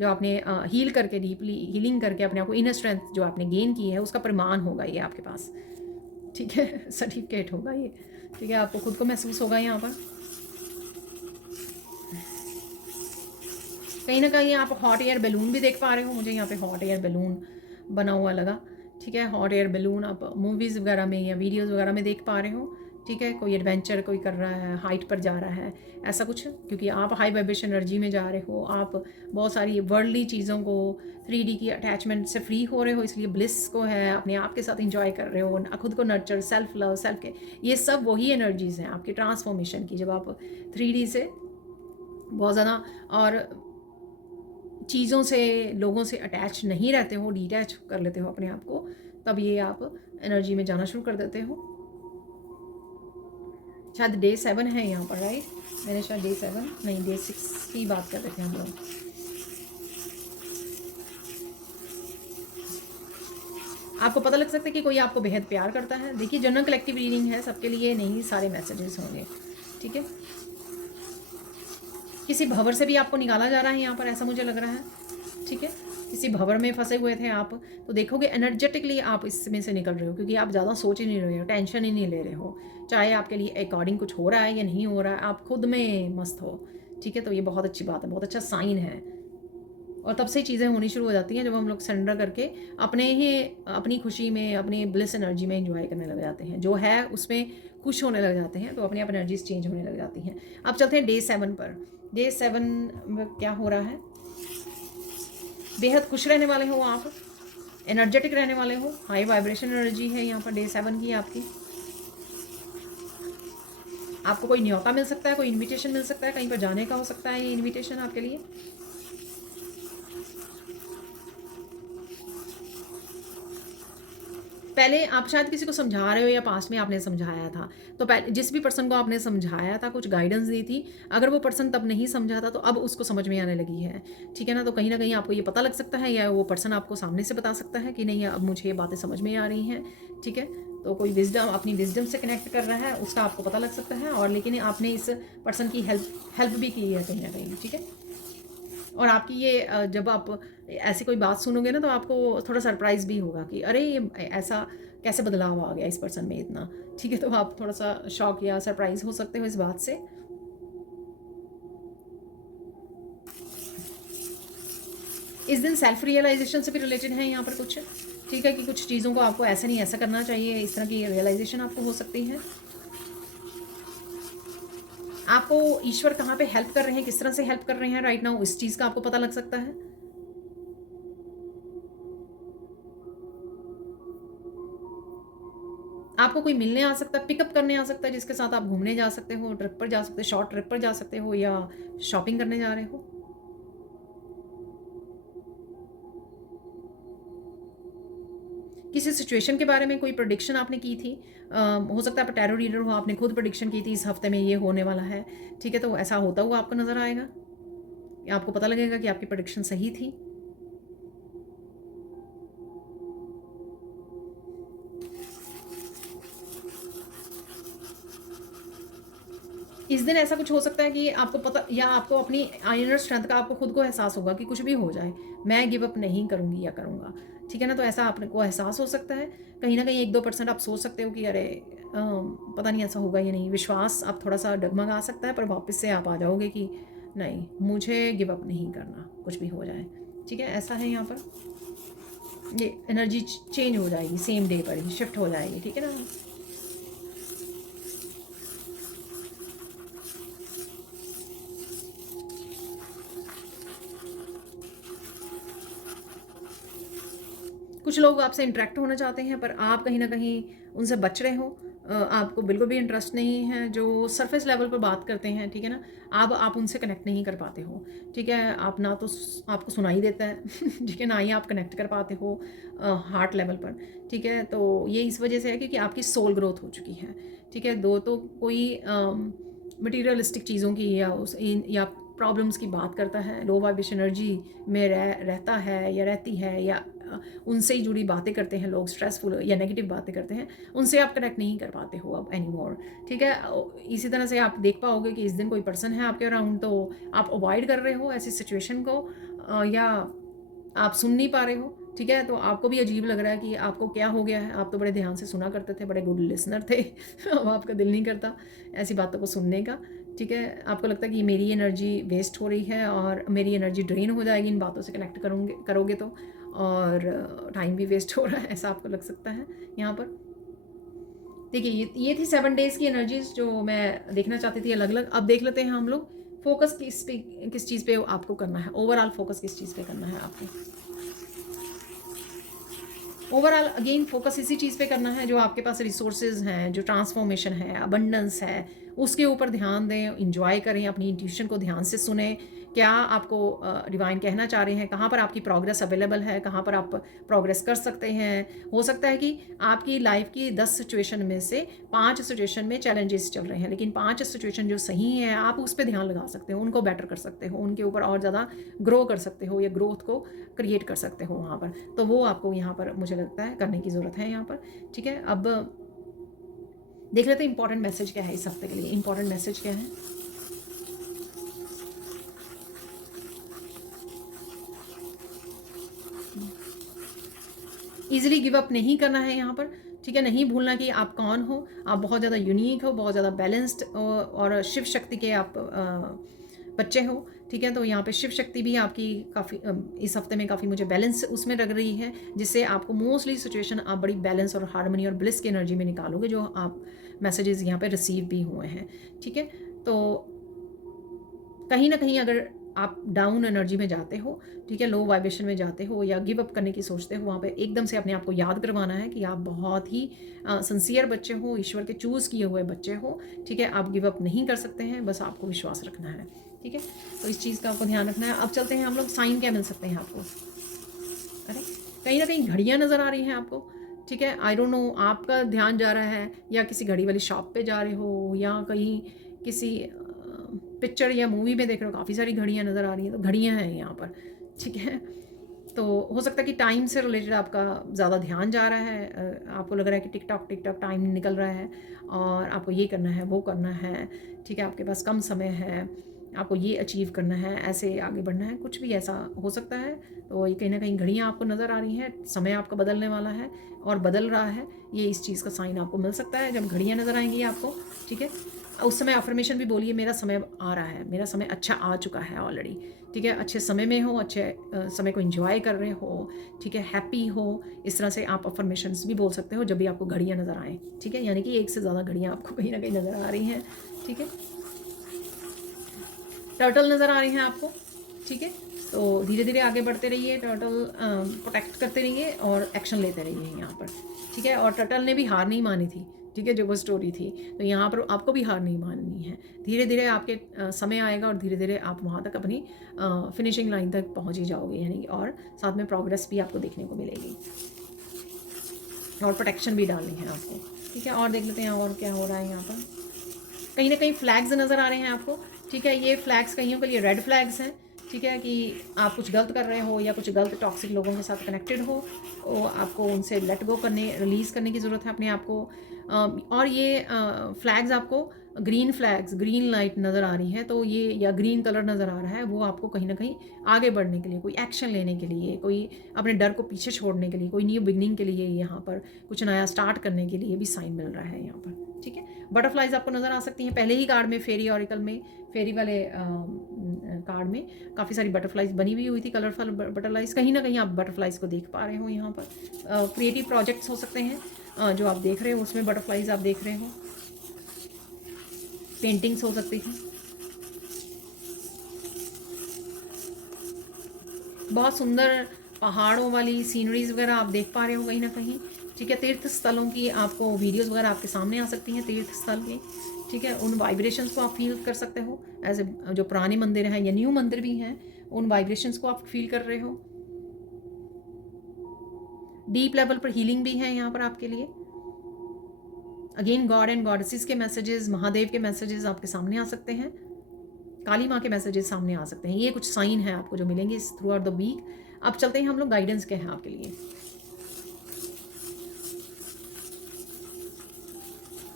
जो आपने हील करके, डीपली हीलिंग करके अपने आप को, इनर स्ट्रेंथ जो आपने गेन की है उसका प्रमाण होगा ये आपके पास। ठीक है, सर्टिफिकेट होगा ये। ठीक है, आपको खुद को महसूस होगा यहाँ पर। कहीं ना कहीं आप हॉट एयर बैलून भी देख पा रहे हो, मुझे यहाँ पे हॉट एयर बैलून बना हुआ लगा। ठीक है, हॉट एयर बैलून आप मूवीज़ वगैरह में या वीडियोज़ वगैरह में देख पा रहे हो। ठीक है, कोई एडवेंचर कोई कर रहा है, हाइट पर जा रहा है, ऐसा कुछ, क्योंकि आप हाई वाइब्रेशन एनर्जी में जा रहे हो, आप बहुत सारी वर्ल्डली चीज़ों को, 3D की अटैचमेंट से फ्री हो रहे हो, इसलिए ब्लिस को है अपने आप के साथ इंजॉय कर रहे हो, खुद को नर्चर, सेल्फ लव, सेल्फ के, ये सब वही एनर्जीज़ हैं आपकी ट्रांसफॉर्मेशन की। जब आप 3D से बहुत ज़्यादा और चीज़ों से, लोगों से अटैच नहीं रहते हो, डिटैच कर लेते हो अपने आप को, तब ये आप एनर्जी में जाना शुरू कर देते हो। शायद डे 7 है यहाँ पर, राइट, मैंने शायद डे 7 नहीं, डे 6 की बात कर रहे थे हम लोग। आपको पता लग सकता है कि कोई आपको बेहद प्यार करता है। देखिए, जनरल कलेक्टिव रीडिंग है, सबके लिए नहीं सारे मैसेजेस होंगे। ठीक है, किसी भंवर से भी आपको निकाला जा रहा है यहाँ पर, ऐसा मुझे लग रहा है। ठीक है, किसी भंवर में फंसे हुए थे आप, तो देखोगे एनर्जेटिकली आप इसमें से निकल रहे हो, क्योंकि आप ज़्यादा सोच ही नहीं रहे हो, टेंशन ही नहीं ले रहे हो, चाहे आपके लिए अकॉर्डिंग कुछ हो रहा है या नहीं हो रहा है, आप खुद में मस्त हो। ठीक है, तो ये बहुत अच्छी बात है, बहुत अच्छा साइन है। और तब से चीज़ें होनी शुरू हो जाती हैं जब हम लोग सरेंडर करके अपनी खुशी में, अपनी ब्लिस एनर्जी में इंजॉय करने लग जाते हैं, जो है उसमें खुश होने लग जाते हैं, तो अपने आप एनर्जीज चेंज होने लग जाती हैं। अब चलते हैं डे 7 पर। डे 7 में क्या हो रहा है? बेहद खुश रहने वाले हो आप, एनर्जेटिक रहने वाले हो, हाई वाइब्रेशन एनर्जी है यहाँ पर डे 7 की आपकी। आपको कोई न्योता मिल सकता है, कोई इनविटेशन मिल सकता है, कहीं पर जाने का हो सकता है ये इनविटेशन आपके लिए। पहले आप शायद किसी को समझा रहे हो या पास्ट में आपने समझाया था, तो पहले जिस भी पर्सन को आपने समझाया था, कुछ गाइडेंस दी थी, अगर वो पर्सन तब नहीं समझा था तो अब उसको समझ में आने लगी है। ठीक है ना, तो कहीं ना कहीं आपको ये पता लग सकता है या वो पर्सन आपको सामने से बता सकता है कि नहीं अब मुझे ये बातें समझ में आ रही हैं। ठीक है, तो कोई विजडम, अपनी विजडम से कनेक्ट कर रहा है, उसका आपको पता लग सकता है, और लेकिन आपने इस पर्सन की हेल्प भी की है कहीं ना कहीं। ठीक है, और आपकी ये जब आप ऐसी कोई बात सुनोगे ना, तो आपको थोड़ा सरप्राइज़ भी होगा कि अरे ये ऐसा कैसे बदलाव आ गया इस पर्सन में इतना। ठीक है, तो आप थोड़ा सा शॉक या सरप्राइज़ हो सकते हो इस बात से। इस दिन सेल्फ रियलाइजेशन से भी रिलेटेड है यहाँ पर कुछ। ठीक है, कि कुछ चीज़ों को आपको ऐसे नहीं ऐसा करना चाहिए, इस तरह की रियलाइजेशन आपको हो सकती है। आपको ईश्वर कहाँ पे हेल्प कर रहे हैं, किस तरह से हेल्प कर रहे हैं राइट नाउ, इस चीज़ का आपको पता लग सकता है। आपको कोई मिलने आ सकता है, पिकअप करने आ सकता है, जिसके साथ आप घूमने जा सकते हो, ट्रिप पर जा सकते हो, शॉर्ट ट्रिप पर जा सकते हो, या शॉपिंग करने जा रहे हो। किसी सिचुएशन के बारे में कोई प्रेडिक्शन आपने की थी, हो सकता है आप टैरो रीडर हो, आपने खुद प्रेडिक्शन की थी इस हफ्ते में ये होने वाला है। ठीक है, तो ऐसा होता हुआ आपको नजर आएगा, आपको पता लगेगा कि आपकी प्रेडिक्शन सही थी। इस दिन ऐसा कुछ हो सकता है कि आपको पता, या आपको अपनी इनर स्ट्रेंथ का आपको खुद को एहसास होगा कि कुछ भी हो जाए मैं गिव अप नहीं करूँगी या करूँगा। ठीक है ना, तो ऐसा आपको एहसास हो सकता है। कहीं ना कहीं 1-2% आप सोच सकते हो कि अरे पता नहीं ऐसा होगा या नहीं, विश्वास आप थोड़ा सा डगमगा सकता है, पर वापस से आप आ जाओगे कि नहीं मुझे गिव अप नहीं करना, कुछ भी हो जाए। ठीक है, ऐसा है यहाँ पर, ये एनर्जी चेंज हो जाएगी, सेम डे पर ही शिफ्ट हो जाएगी। ठीक है ना, कुछ लोग आपसे इंटरेक्ट होना चाहते हैं, पर आप कहीं ना कहीं उनसे बच रहे हो। आपको बिल्कुल भी इंटरेस्ट नहीं है जो सरफेस लेवल पर बात करते हैं। ठीक है ना, आप उनसे कनेक्ट नहीं कर पाते हो। ठीक है, आप ना तो आपको सुनाई देता है ठीक है, ना ही आप कनेक्ट कर पाते हो हार्ट लेवल पर। ठीक है, तो ये इस वजह से है क्योंकि आपकी सोल ग्रोथ हो चुकी है। ठीक है, दो तो कोई मटीरियलिस्टिक चीज़ों की या प्रॉब्लम्स की बात करता है, लो वाइब्रेशन एनर्जी में रहता है या रहती है, या उनसे ही जुड़ी बातें करते हैं लोग, स्ट्रेसफुल या नेगेटिव बातें करते हैं, उनसे आप कनेक्ट नहीं कर पाते हो अब एनी मोर। ठीक है, इसी तरह से आप देख पाओगे कि इस दिन कोई पर्सन है आपके अराउंड, तो आप अवॉइड कर रहे हो ऐसी सिचुएशन को, या आप सुन नहीं पा रहे हो। ठीक है, तो आपको भी अजीब लग रहा है कि आपको क्या हो गया है, आप तो बड़े ध्यान से सुना करते थे, बड़े गुड लिसनर थे अब आपका दिल नहीं करता ऐसी बातों को सुनने का। ठीक है, आपको लगता है कि मेरी एनर्जी वेस्ट हो रही है और मेरी एनर्जी ड्रेन हो जाएगी इन बातों से कनेक्ट करोगे तो, और टाइम भी वेस्ट हो रहा है, ऐसा आपको लग सकता है यहाँ पर। देखिए, ये थी 7 डेज़ की एनर्जीज जो मैं देखना चाहती थी अलग अलग। अब देख लेते हैं हम लोग फोकस किस चीज़ पे आपको करना है, ओवरऑल फोकस किस चीज़ पे करना है आपको। ओवरऑल अगेन फोकस इसी चीज़ पे करना है, जो आपके पास रिसोर्सेज हैं, जो ट्रांसफॉर्मेशन है, अबंडेंस है, उसके ऊपर ध्यान दें, इंजॉय करें, अपनी इंट्यूशन को ध्यान से सुने, क्या आपको डिवाइन कहना चाह रहे हैं, कहाँ पर आपकी प्रोग्रेस अवेलेबल है, कहाँ पर आप प्रोग्रेस कर सकते हैं। हो सकता है कि आपकी लाइफ की 10 सिचुएशन में से 5 सिचुएशन में चैलेंजेस चल रहे हैं, लेकिन 5 सिचुएशन जो सही हैं आप उस पर ध्यान लगा सकते हो, उनको बेटर कर सकते हो, उनके ऊपर और ज़्यादा ग्रो कर सकते हो, या ग्रोथ को क्रिएट कर सकते हो वहाँ पर। तो वो आपको यहाँ पर मुझे लगता है करने की ज़रूरत है यहाँ पर। ठीक है, अब देख लेते हैं इंपॉर्टेंट मैसेज क्या है इस हफ्ते के लिए। इंपॉर्टेंट मैसेज क्या है? ईजिली गिव अप नहीं करना है यहाँ पर, ठीक है। नहीं भूलना कि आप कौन हो, आप बहुत ज़्यादा यूनिक हो, बहुत ज़्यादा बैलेंस्ड और शिव शक्ति के आप बच्चे हो, ठीक है। तो यहाँ पे शिव शक्ति भी आपकी काफ़ी इस हफ्ते में काफ़ी मुझे बैलेंस उसमें लग रही है, जिससे आपको मोस्टली सिचुएशन आप बड़ी बैलेंस और हार्मनी और ब्लिस की एनर्जी में निकालोगे, जो आप मैसेजेस यहाँ पे रिसीव भी हुए हैं, ठीक है। तो कहीं ना कहीं अगर आप डाउन एनर्जी में जाते हो, ठीक है, लो वाइब्रेशन में जाते हो या गिव अप करने की सोचते हो, वहाँ पे एकदम से अपने आप को याद करवाना है कि आप बहुत ही सिंसियर बच्चे हो, ईश्वर के चूज़ किए हुए बच्चे हो, ठीक है। आप गिव अप नहीं कर सकते हैं, बस आपको विश्वास रखना है, ठीक है। तो इस चीज़ का आपको ध्यान रखना है। अब चलते हैं हम लोग, साइन क्या मिल सकते हैं आपको। अरे कहीं ना कहीं घड़ियाँ नज़र आ रही हैं आपको, ठीक है। आई डोंट नो आपका ध्यान जा रहा है या किसी घड़ी वाली शॉप पे जा रहे हो या कहीं किसी पिक्चर या मूवी में देख रहे हो, काफ़ी सारी घड़ियाँ नज़र आ रही हैं, तो घड़ियाँ हैं यहाँ पर, ठीक है। तो हो सकता है कि टाइम से रिलेटेड आपका ज़्यादा ध्यान जा रहा है, आपको लग रहा है कि टिक टॉक टाइम निकल रहा है और आपको ये करना है, वो करना है, ठीक है। आपके पास कम समय है, आपको ये अचीव करना है, ऐसे आगे बढ़ना है, कुछ भी ऐसा हो सकता है। तो ये कहीं ना कहीं घड़ियाँ आपको नज़र आ रही हैं, समय आपका बदलने वाला है और बदल रहा है, ये इस चीज़ का साइन आपको मिल सकता है जब घड़ियाँ नज़र आएंगी आपको, ठीक है। उस समय अफर्मेशन भी बोलिए, मेरा समय आ रहा है, मेरा समय अच्छा आ चुका है ऑलरेडी, ठीक है। अच्छे समय में हो, अच्छे समय को एंजॉय कर रहे हो, ठीक है, हैप्पी हो, इस तरह से आप अफर्मेशंस भी बोल सकते हो जब भी आपको घड़ियाँ नज़र आएँ, ठीक है। यानी कि एक से ज़्यादा घड़ियाँ आपको कहीं ना कहीं नज़र आ रही हैं, ठीक है। टर्टल नज़र आ रही हैं आपको, ठीक है। तो धीरे धीरे आगे बढ़ते रहिए, टर्टल प्रोटेक्ट करते रहिए और एक्शन लेते रहिए यहाँ पर, ठीक है। और टर्टल ने भी हार नहीं मानी थी, ठीक है, जो वो स्टोरी थी, तो यहाँ पर आपको भी हार नहीं माननी है। धीरे धीरे आपके समय आएगा और धीरे धीरे आप वहाँ तक अपनी फिनिशिंग लाइन तक पहुँच ही जाओगे, यानी और साथ में प्रोग्रेस भी आपको देखने को मिलेगी और प्रोटेक्शन भी डालनी है आपको, ठीक है। और देख लेते हैं और क्या हो रहा है यहाँ पर। कहीं ना कहीं फ्लैग्स नज़र आ रहे हैं आपको, ठीक है। ये फ्लैग्स कईयों के लिए रेड फ्लैग्स हैं, ठीक है, कि आप कुछ गलत कर रहे हो या कुछ गलत टॉक्सिक लोगों के साथ कनेक्टेड हो, आपको उनसे लेट गो करने, रिलीज़ करने की ज़रूरत है अपने आप को। और ये फ्लैग्स आपको ग्रीन फ्लैग्स, ग्रीन लाइट नज़र आ रही है, तो ये या ग्रीन कलर नज़र आ रहा है, वो आपको कहीं ना कहीं आगे बढ़ने के लिए, कोई एक्शन लेने के लिए, कोई अपने डर को पीछे छोड़ने के लिए, कोई न्यू बिगनिंग के लिए, यहाँ पर कुछ नया स्टार्ट करने के लिए भी साइन मिल रहा है यहाँ पर, ठीक है। बटरफ्लाइज आपको नज़र आ सकती हैं, पहले ही कार्ड में फेरी ऑरिकल में, फेरी वाले कार्ड में काफ़ी सारी बटरफ्लाइज बनी हुई थी, कलरफुल बटरफ्लाइज, कहीं ना कहीं आप बटरफ्लाइज को देख पा रहे हो यहाँ पर। क्रिएटिव प्रोजेक्ट्स हो सकते हैं जो आप देख रहे हो, उसमें बटरफ्लाइज आप देख रहे हो, पेंटिंग्स हो सकती थी, बहुत सुंदर पहाड़ों वाली सीनरीज वगैरह आप देख पा रहे हो कहीं ना कहीं, ठीक है। तीर्थ स्थलों की आपको वीडियोस वगैरह आपके सामने आ सकती हैं, तीर्थ स्थल की, ठीक है। उन वाइब्रेशंस को आप फील कर सकते हो, एज ए जो पुराने मंदिर हैं या न्यू मंदिर भी हैं, उन वाइब्रेशंस को आप फील कर रहे हो। डीप लेवल पर हीलिंग भी है यहाँ पर आपके लिए। अगेन गॉड एंड गॉडेसेस के मैसेजेस, महादेव के मैसेजेस आपके सामने आ सकते हैं, काली माँ के मैसेजेस सामने आ सकते हैं। ये कुछ साइन है आपको जो मिलेंगे इस थ्रू आउट द वीक। अब चलते हैं हम लोग गाइडेंस के हैं आपके लिए।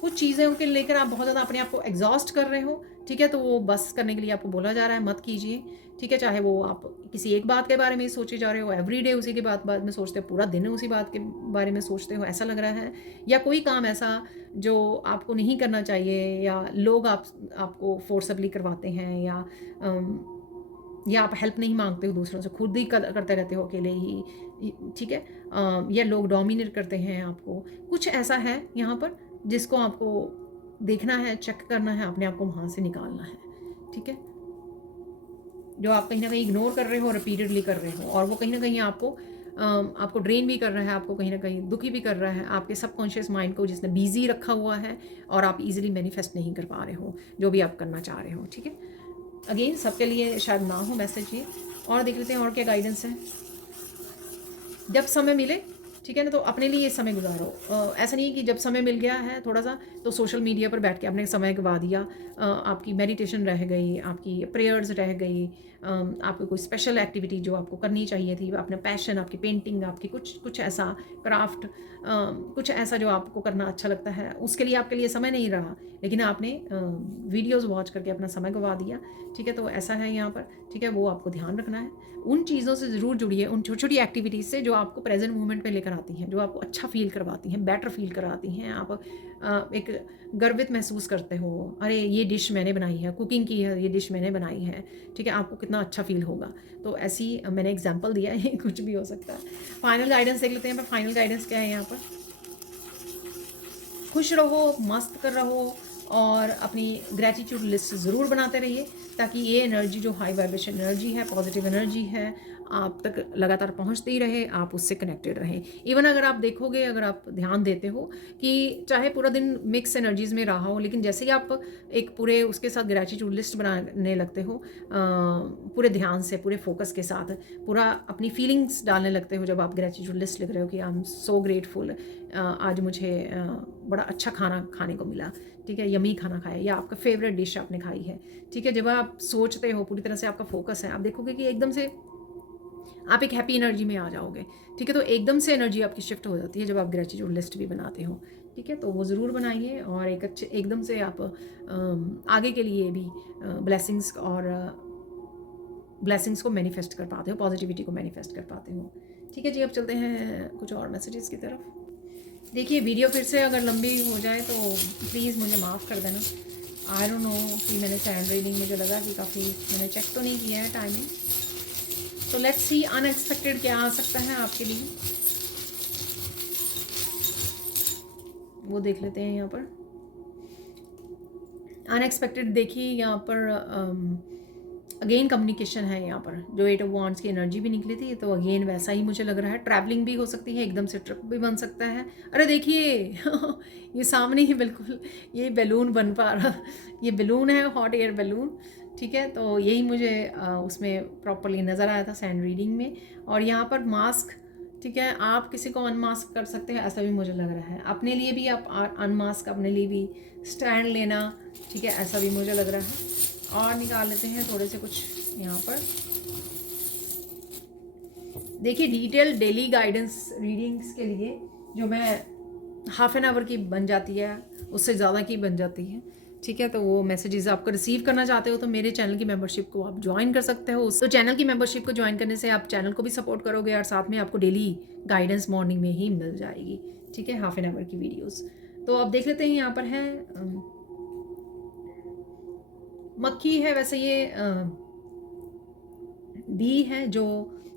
कुछ चीज़ों के लेकर आप बहुत ज़्यादा अपने आप को एग्जॉस्ट कर रहे हो, ठीक है, तो वो बस करने के लिए आपको बोला जा रहा है, मत कीजिए, ठीक है। चाहे वो आप किसी एक बात के बारे में सोचे जा रहे हो, एवरीडे उसी के बाद में सोचते हो, पूरा दिन उसी बात के बारे में सोचते हो, ऐसा लग रहा है, या कोई काम ऐसा जो आपको नहीं करना चाहिए, या लोग आपको फोर्सबली करवाते हैं, या आप हेल्प नहीं मांगते हो दूसरों से, खुद ही करते रहते हो अकेले ही, ठीक है। या लोग डोमिनेट करते हैं आपको, कुछ ऐसा है यहाँ पर जिसको आपको देखना है, चेक करना है, अपने आप को वहाँ से निकालना है, ठीक है। जो आप कहीं ना कहीं इग्नोर कर रहे हो, रिपीटेडली कर रहे हो, और वो कहीं ना कहीं आपको ड्रेन भी कर रहा है, आपको कहीं ना कहीं दुखी भी कर रहा है, आपके सबकॉन्शियस माइंड को जिसने बिजी रखा हुआ है, और आप इजीली मैनिफेस्ट नहीं कर पा रहे हो जो भी आप करना चाह रहे हो, ठीक है। अगेन सबके लिए शायद ना हो मैसेज ये, और देख लेते हैं और क्या गाइडेंस है। जब समय मिले, ठीक है ना, तो अपने लिए समय गुजारो। ऐसा नहीं है कि जब समय मिल गया है थोड़ा सा तो सोशल मीडिया पर बैठ के आपने समय गवा दिया, आपकी मेडिटेशन रह गई, आपकी प्रेयर्स रह गई, आपको कोई स्पेशल एक्टिविटी जो आपको करनी चाहिए थी, अपना पैशन, आपकी पेंटिंग, आपकी कुछ ऐसा क्राफ्ट, कुछ ऐसा जो आपको करना अच्छा लगता है, उसके लिए आपके लिए समय नहीं रहा, लेकिन आपने वीडियोज़ वॉच करके अपना समय गवा दिया। ठीक है, तो ऐसा है यहाँ पर। ठीक है, वो आपको ध्यान रखना है। उन चीज़ों से ज़रूर जुड़िए, उन छोटी छोटी एक्टिविटीज़ से जो आपको प्रेजेंट मोमेंट पे लेकर आती हैं, जो आपको अच्छा फील करवाती हैं, बेटर फील कराती हैं। आप एक गर्वित महसूस करते हो, अरे ये डिश मैंने बनाई है, कुकिंग की है, ये डिश मैंने बनाई है। ठीक है, आपको कितना अच्छा फील होगा। तो ऐसी मैंने एग्जाम्पल दिया है, कुछ भी हो सकता है। फाइनल गाइडेंस देख लेते हैं। पर फाइनल गाइडेंस क्या है यहाँ पर? खुश रहो, मस्त कर रहो, और अपनी ग्रैटिट्यूड लिस्ट ज़रूर बनाते रहिए, ताकि ये एनर्जी जो हाई वाइब्रेशन एनर्जी है, पॉजिटिव एनर्जी है, आप तक लगातार पहुंचती ही रहे, आप उससे कनेक्टेड रहें। इवन अगर आप देखोगे, अगर आप ध्यान देते हो कि चाहे पूरा दिन मिक्स एनर्जीज़ में रहा हो, लेकिन जैसे ही आप एक पूरे उसके साथ ग्रैटिट्यूड लिस्ट बनाने लगते हो, पूरे ध्यान से, पूरे फोकस के साथ, पूरा अपनी फीलिंग्स डालने लगते हो, जब आप ग्रैटिट्यूड लिस्ट लिख रहे हो कि आई एम सो ग्रेटफुल, आज मुझे बड़ा अच्छा खाना खाने को मिला, ठीक है, यमी खाना खाया, या आपका फेवरेट डिश आपने खाई है। ठीक है, जब आप सोचते हो, पूरी तरह से आपका फोकस है, आप देखोगे कि एकदम से आप एक हैप्पी एनर्जी में आ जाओगे। ठीक है, तो एकदम से एनर्जी आपकी शिफ्ट हो जाती है जब आप ग्रेटिट्यूड लिस्ट भी बनाते हो। ठीक है, तो वो ज़रूर बनाइए, और एक अच्छे एकदम से आप आगे के लिए भी ब्लेसिंग्स को मैनिफेस्ट कर पाते हो, पॉजिटिविटी को मैनिफेस्ट कर पाते हो। ठीक है जी, अब चलते हैं कुछ और मैसेजेस की तरफ। देखिए, वीडियो फिर से अगर लंबी हो जाए तो प्लीज़ मुझे माफ़ कर देना। आई डोंट नो कि मैंने सैंड रीडिंग मुझे लगा कि काफ़ी मैंने चेक तो नहीं किया है टाइमिंग। तो लेट्स सी अनएक्सपेक्टेड क्या आ सकता है आपके लिए, वो देख लेते हैं यहाँ पर। अनएक्सपेक्टेड देखिए यहाँ पर अगेन कम्युनिकेशन है यहाँ पर, जो 8 ऑफ वांड्स की एनर्जी भी निकली थी, तो अगेन वैसा ही मुझे लग रहा है। ट्रैवलिंग भी हो सकती है, एकदम से ट्रिप भी बन सकता है। अरे देखिए ये सामने ही बिल्कुल ये बैलून बन पा रहा, ये बैलून है, हॉट एयर बैलून। ठीक है, तो यही मुझे उसमें प्रॉपरली नज़र आया था सैंड रीडिंग में। और यहाँ पर मास्क, ठीक है, आप किसी को अनमास्क कर सकते हैं, ऐसा भी मुझे लग रहा है। अपने लिए भी आप अनमास्क, अपने लिए भी स्टैंड लेना, ठीक है, ऐसा भी मुझे लग रहा है। और निकाल लेते हैं थोड़े से कुछ यहाँ पर। देखिए, डिटेल डेली गाइडेंस रीडिंग्स के लिए जो मैं हाफ एन आवर की बन जाती है, उससे ज़्यादा की बन जाती है। ठीक है, तो वो मैसेजेस आपको रिसीव करना चाहते हो तो मेरे चैनल की मेंबरशिप को आप ज्वाइन कर सकते हो। तो चैनल की मेंबरशिप को ज्वाइन करने से आप चैनल को भी सपोर्ट करोगे, और साथ में आपको डेली गाइडेंस मॉर्निंग में ही मिल जाएगी। ठीक है, हाफ एन आवर की वीडियोज़। तो अब देख लेते हैं, यहाँ पर है मक्खी है, वैसे ये बी है, जो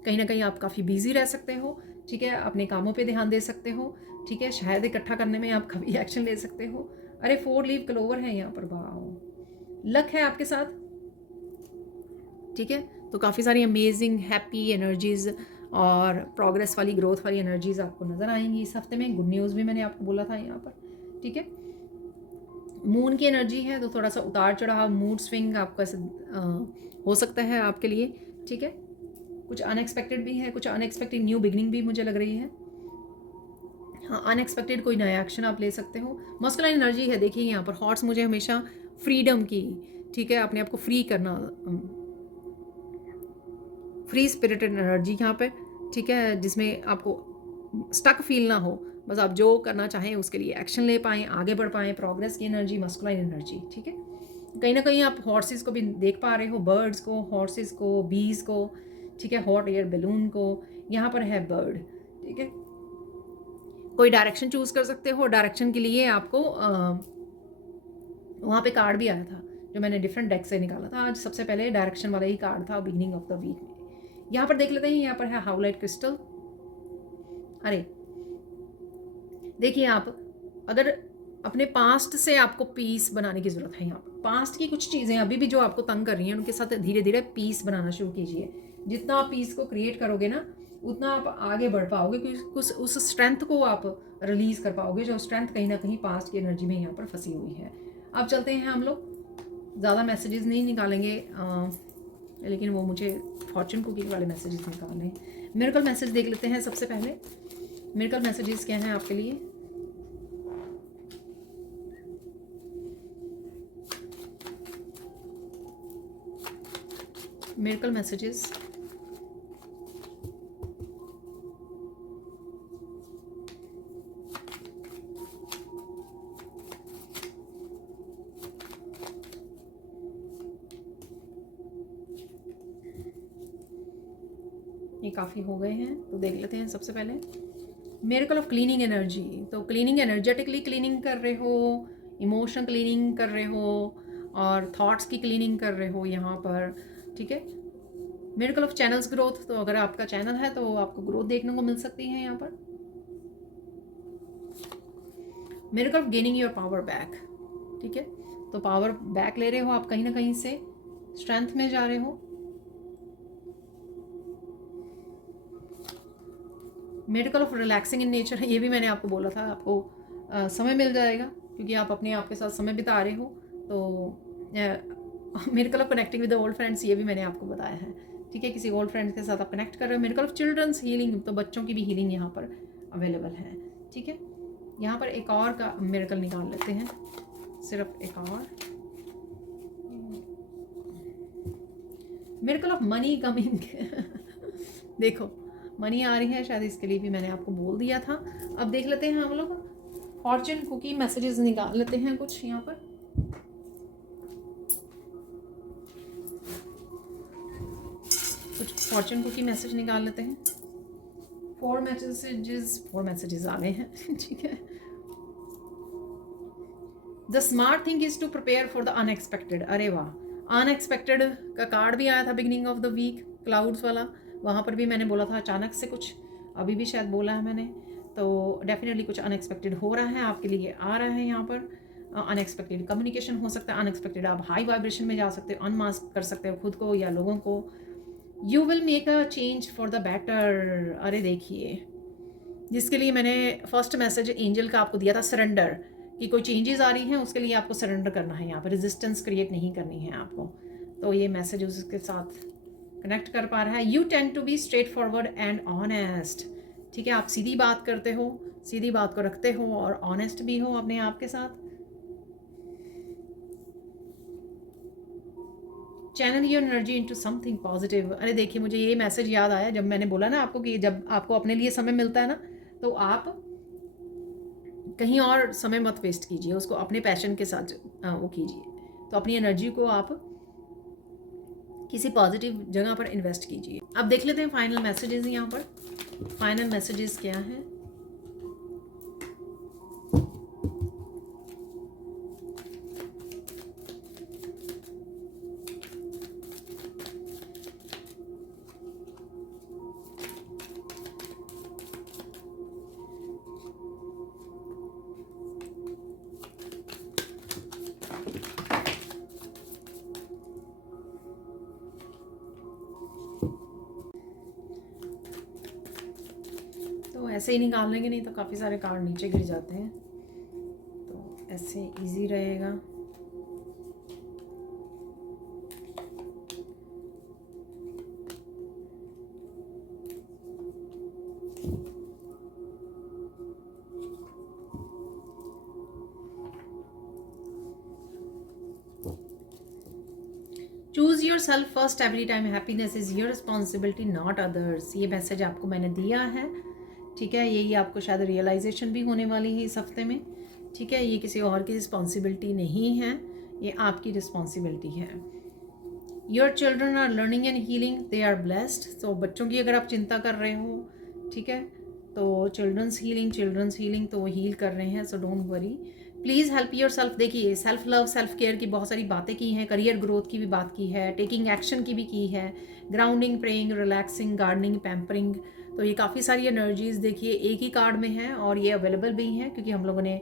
कहीं ना कहीं आप काफ़ी बिजी रह सकते हो। ठीक है, अपने कामों पे ध्यान दे सकते हो। ठीक है, शहद इकट्ठा करने में आप कभी एक्शन ले सकते हो। अरे 4 लीव क्लोवर है यहाँ पर, वाह, लक है आपके साथ। ठीक है, तो काफ़ी सारी अमेजिंग हैप्पी एनर्जीज और प्रोग्रेस वाली, ग्रोथ वाली एनर्जीज आपको नज़र आएंगी इस हफ्ते में। गुड न्यूज़ भी मैंने आपको बोला था यहाँ पर। ठीक है, मून की एनर्जी है, तो थोड़ा सा उतार चढ़ाव, मूड स्विंग आपका हो सकता है आपके लिए। ठीक है, कुछ अनएक्सपेक्टेड भी है, कुछ अनएक्सपेक्टेड न्यू बिगनिंग भी मुझे लग रही है। हाँ, अनएक्सपेक्टेड कोई नया एक्शन आप ले सकते हो। मस्कुलाइन एनर्जी है, देखिए यहाँ पर हॉर्स मुझे हमेशा फ्रीडम की, ठीक है, अपने आप को फ्री करना, फ्री स्पिरिटेड एनर्जी यहाँ पे। ठीक है, जिसमें आपको स्टक फील ना हो, बस आप जो करना चाहें उसके लिए एक्शन ले पाएँ, आगे बढ़ पाएँ, प्रोग्रेस की एनर्जी, मस्कुलाइन एनर्जी। ठीक है, कहीं ना कहीं आप हॉर्सेस को भी देख पा रहे हो, बर्ड्स को, हॉर्सेस को, बीज को। ठीक है, हॉट एयर बैलून को, यहाँ पर है बर्ड। ठीक है, कोई डायरेक्शन चूज कर सकते हो। डायरेक्शन के लिए आपको वहाँ पे कार्ड भी आया था जो मैंने डिफरेंट डेक से निकाला था। आज सबसे पहले डायरेक्शन वाला ही कार्ड था बिगिनिंग ऑफ द वीक में। यहाँ पर देख लेते हैं, यहाँ पर है हाउलाइट क्रिस्टल। अरे देखिए, आप अगर अपने पास्ट से आपको पीस बनाने की ज़रूरत है, यहाँ पर पास्ट की कुछ चीज़ें अभी भी जो आपको तंग कर रही हैं, उनके साथ धीरे धीरे पीस बनाना शुरू कीजिए। जितना आप पीस को क्रिएट करोगे ना, उतना आप आगे बढ़ पाओगे, क्योंकि उस स्ट्रेंथ को आप रिलीज़ कर पाओगे, जो स्ट्रेंथ कहीं ना कहीं पास्ट की एनर्जी में यहाँ पर फंसी हुई है। अब चलते हैं हम लोग, ज़्यादा मैसेजेस नहीं निकालेंगे, लेकिन वो मुझे फॉर्चून कुकिंग वाले मैसेजेस निकालने हैं। मिरेकल मैसेज देख लेते हैं सबसे पहले। मिरेकल मैसेजेस क्या हैं आपके लिए? Miracle messages. ये काफ़ी हो गए हैं तो देख लेते हैं। सबसे पहले मिरेकल ऑफ क्लीनिंग एनर्जी, तो क्लीनिंग एनर्जेटिकली क्लीनिंग कर रहे हो, इमोशन क्लीनिंग कर रहे हो और थॉट्स की क्लीनिंग कर रहे हो यहाँ पर, ठीक है। मिरेकल ऑफ चैनल्स ग्रोथ, तो अगर आपका चैनल है तो आपको ग्रोथ देखने को मिल सकती है यहाँ पर। Miracle of gaining your power back, ठीक है, तो पावर बैक ले रहे हो आप, कहीं ना कहीं से स्ट्रेंथ में जा रहे हो। Miracle of relaxing in nature, ये भी मैंने आपको बोला था, आपको समय मिल जाएगा क्योंकि आप अपने आप के साथ समय बिता रहे हो। तो miracle of connecting with the old friends, ये भी मैंने आपको बताया है, ठीक है, किसी ओल्ड फ्रेंड्स के साथ आप कनेक्ट कर रहे हो। मिरेकल ऑफ चिल्ड्रंस हीलिंग, तो बच्चों की भी हीलिंग यहाँ पर अवेलेबल है, ठीक है। यहाँ पर एक और का मिरेकल निकाल लेते हैं, सिर्फ एक और। मिरेकल ऑफ मनी कमिंग देखो मनी आ रही है, शायद इसके लिए भी मैंने आपको बोल दिया था। अब देख लेते हैं हम लोग फॉर्चून कुकी मैसेजेस निकाल लेते हैं कुछ यहाँ पर। कुछ फॉर्चून कुकी मैसेज निकाल लेते हैं। 4 मैसेजेस आ गए हैं ठीक है। The smart thing is to prepare for the unexpected, अरे वाह, अनएक्सपेक्टेड का कार्ड भी आया था beginning of the week, clouds वाला, वहाँ पर भी मैंने बोला था अचानक से कुछ, अभी भी शायद बोला है मैंने, तो डेफिनेटली कुछ अनएक्सपेक्टेड हो रहा है आपके लिए, आ रहा है यहाँ पर। अनएक्सपेक्टेड कम्युनिकेशन हो सकता है, अनएक्सपेक्टेड आप हाई वाइब्रेशन में जा सकते हो, अनमास्क कर सकते हो खुद को या लोगों को। You will make a change for the better, अरे देखिए, जिसके लिए मैंने फर्स्ट मैसेज एंजल का आपको दिया था, सरेंडर, कि कोई चेंजेस आ रही हैं उसके लिए आपको सरेंडर करना है, यहाँ पर रेजिस्टेंस क्रिएट नहीं करनी है आपको। तो ये मैसेज उसके साथ कनेक्ट कर पा रहा है। You tend to be straightforward and honest, ठीक है, आप सीधी बात करते हो, सीधी बात को रखते हो और ऑनेस्ट भी हो अपने आप के साथ। Channel your energy into something positive, अरे देखिए मुझे ये मैसेज याद आया जब मैंने बोला ना आपको कि जब आपको अपने लिए समय मिलता है ना, तो आप कहीं और समय मत वेस्ट कीजिए, उसको अपने पैशन के साथ वो कीजिए, तो अपनी एनर्जी को आप किसी पॉजिटिव जगह पर इन्वेस्ट कीजिए। अब देख लेते हैं फाइनल मैसेजेस, यहाँ पर फाइनल मैसेजेस क्या है। तो ऐसे ही निकाल लेंगे, नहीं तो काफ़ी सारे कार्ड नीचे गिर जाते हैं, तो ऐसे इजी रहेगा। Choose your self first every time, happiness is your responsibility not others, ये मैसेज आपको मैंने दिया है, ठीक है। यही आपको शायद रियलाइजेशन भी होने वाली है इस हफ्ते में, ठीक है। ये किसी और की रिस्पॉन्सिबिलिटी नहीं है, ये आपकी रिस्पॉन्सिबिलिटी है। Your children are learning and healing, they are blessed, तो बच्चों की अगर आप चिंता कर रहे हो, ठीक है, तो चिल्ड्रंस हीलिंग तो वो हील कर रहे हैं, so don't worry, please help your self. देखिए सेल्फ लव सेल्फ केयर की बहुत सारी बातें की हैं, करियर ग्रोथ की भी बात की है, टेकिंग एक्शन की भी की है, grounding, praying, relaxing, gardening, pampering, तो ये काफ़ी सारी एनर्जीज देखिए एक ही कार्ड में है और ये अवेलेबल भी हैं क्योंकि हम लोगों ने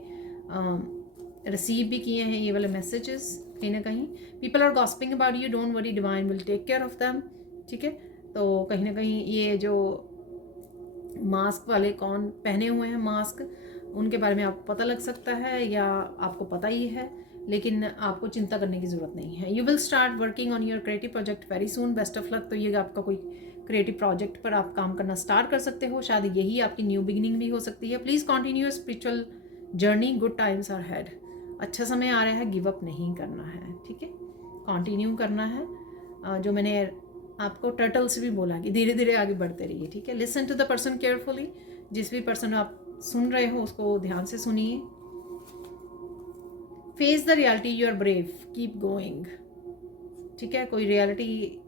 रिसीव भी किए हैं ये वाले मैसेजेस कहीं ना कहीं। People are gossiping about you, don't worry, divine will take care of them, ठीक है। तो कहीं ना कहीं ये जो मास्क वाले कौन पहने हुए हैं मास्क, उनके बारे में आपको पता लग सकता है या आपको पता ही है, लेकिन आपको चिंता करने की ज़रूरत नहीं है। You will start working on your creative project very soon, best of luck. तो ये आपका कोई क्रिएटिव प्रोजेक्ट पर आप काम करना स्टार्ट कर सकते हो, शायद यही आपकी न्यू बिगिनिंग भी हो सकती है। Please continue your spiritual journey, good times are head, अच्छा समय आ रहा है, गिव अप नहीं करना है, ठीक है, कंटिन्यू करना है। जो मैंने आपको टर्टल्स भी बोला कि धीरे धीरे आगे बढ़ते रहिए, ठीक है। Listen to the person carefully, जिस भी पर्सन आप सुन रहे हो उसको ध्यान से सुनिए। Face the reality, you are brave, keep going, ठीक है। कोई रियलिटी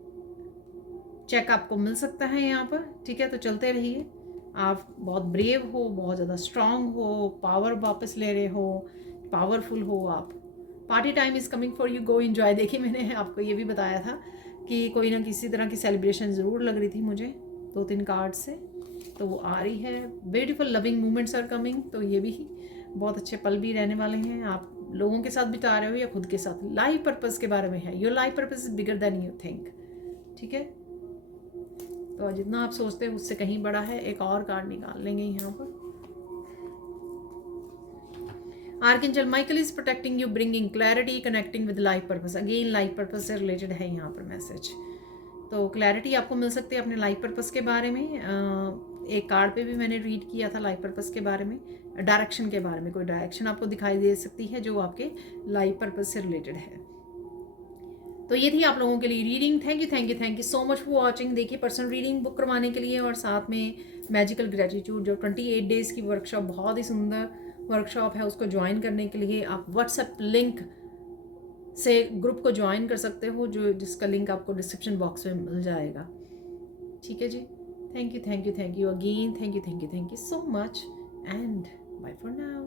चेक आपको मिल सकता है यहाँ पर, ठीक है। तो चलते रहिए, आप बहुत ब्रेव हो, बहुत ज़्यादा स्ट्रांग हो, पावर वापस ले रहे हो, पावरफुल हो आप। Party time is coming for you, go enjoy. देखिए मैंने आपको ये भी बताया था कि कोई ना किसी तरह की सेलिब्रेशन ज़रूर लग रही थी मुझे 2-3 कार्ड से, तो वो आ रही है। Beautiful loving moments are coming, तो ये भी बहुत अच्छे पल भी रहने वाले हैं। आप लोगों के साथ बिता रहे हो या खुद के साथ। लाइफ पर्पस के बारे में है, your life purpose is bigger than you think, ठीक है। तो जितना आप सोचते हो उससे कहीं बड़ा है। एक और कार्ड निकाल लेंगे यहाँ पर। Archangel Michael is protecting you, bringing clarity, connecting with life purpose. Again life purpose से रिलेटेड है यहाँ पर मैसेज। तो क्लैरिटी आपको मिल सकती है अपने लाइफ पर्पस के बारे में। एक कार्ड पे भी मैंने रीड किया था लाइफ पर्पस के बारे में, डायरेक्शन के बारे में। कोई डायरेक्शन आपको दिखाई दे सकती है जो आपके लाइफ पर्पस से रिलेटेड है। तो ये थी आप लोगों के लिए reading. Thank you so much for watching. देखिए पर्सनल रीडिंग बुक करवाने के लिए और साथ में मैजिकल ग्रेटिट्यूड जो 28 डेज़ की वर्कशॉप, बहुत ही सुंदर वर्कशॉप है, उसको ज्वाइन करने के लिए आप व्हाट्सएप लिंक से ग्रुप को ज्वाइन कर सकते हो, जो जिसका लिंक आपको डिस्क्रिप्शन बॉक्स में मिल जाएगा, ठीक है जी। Thank you again, thank you so much and bye for now.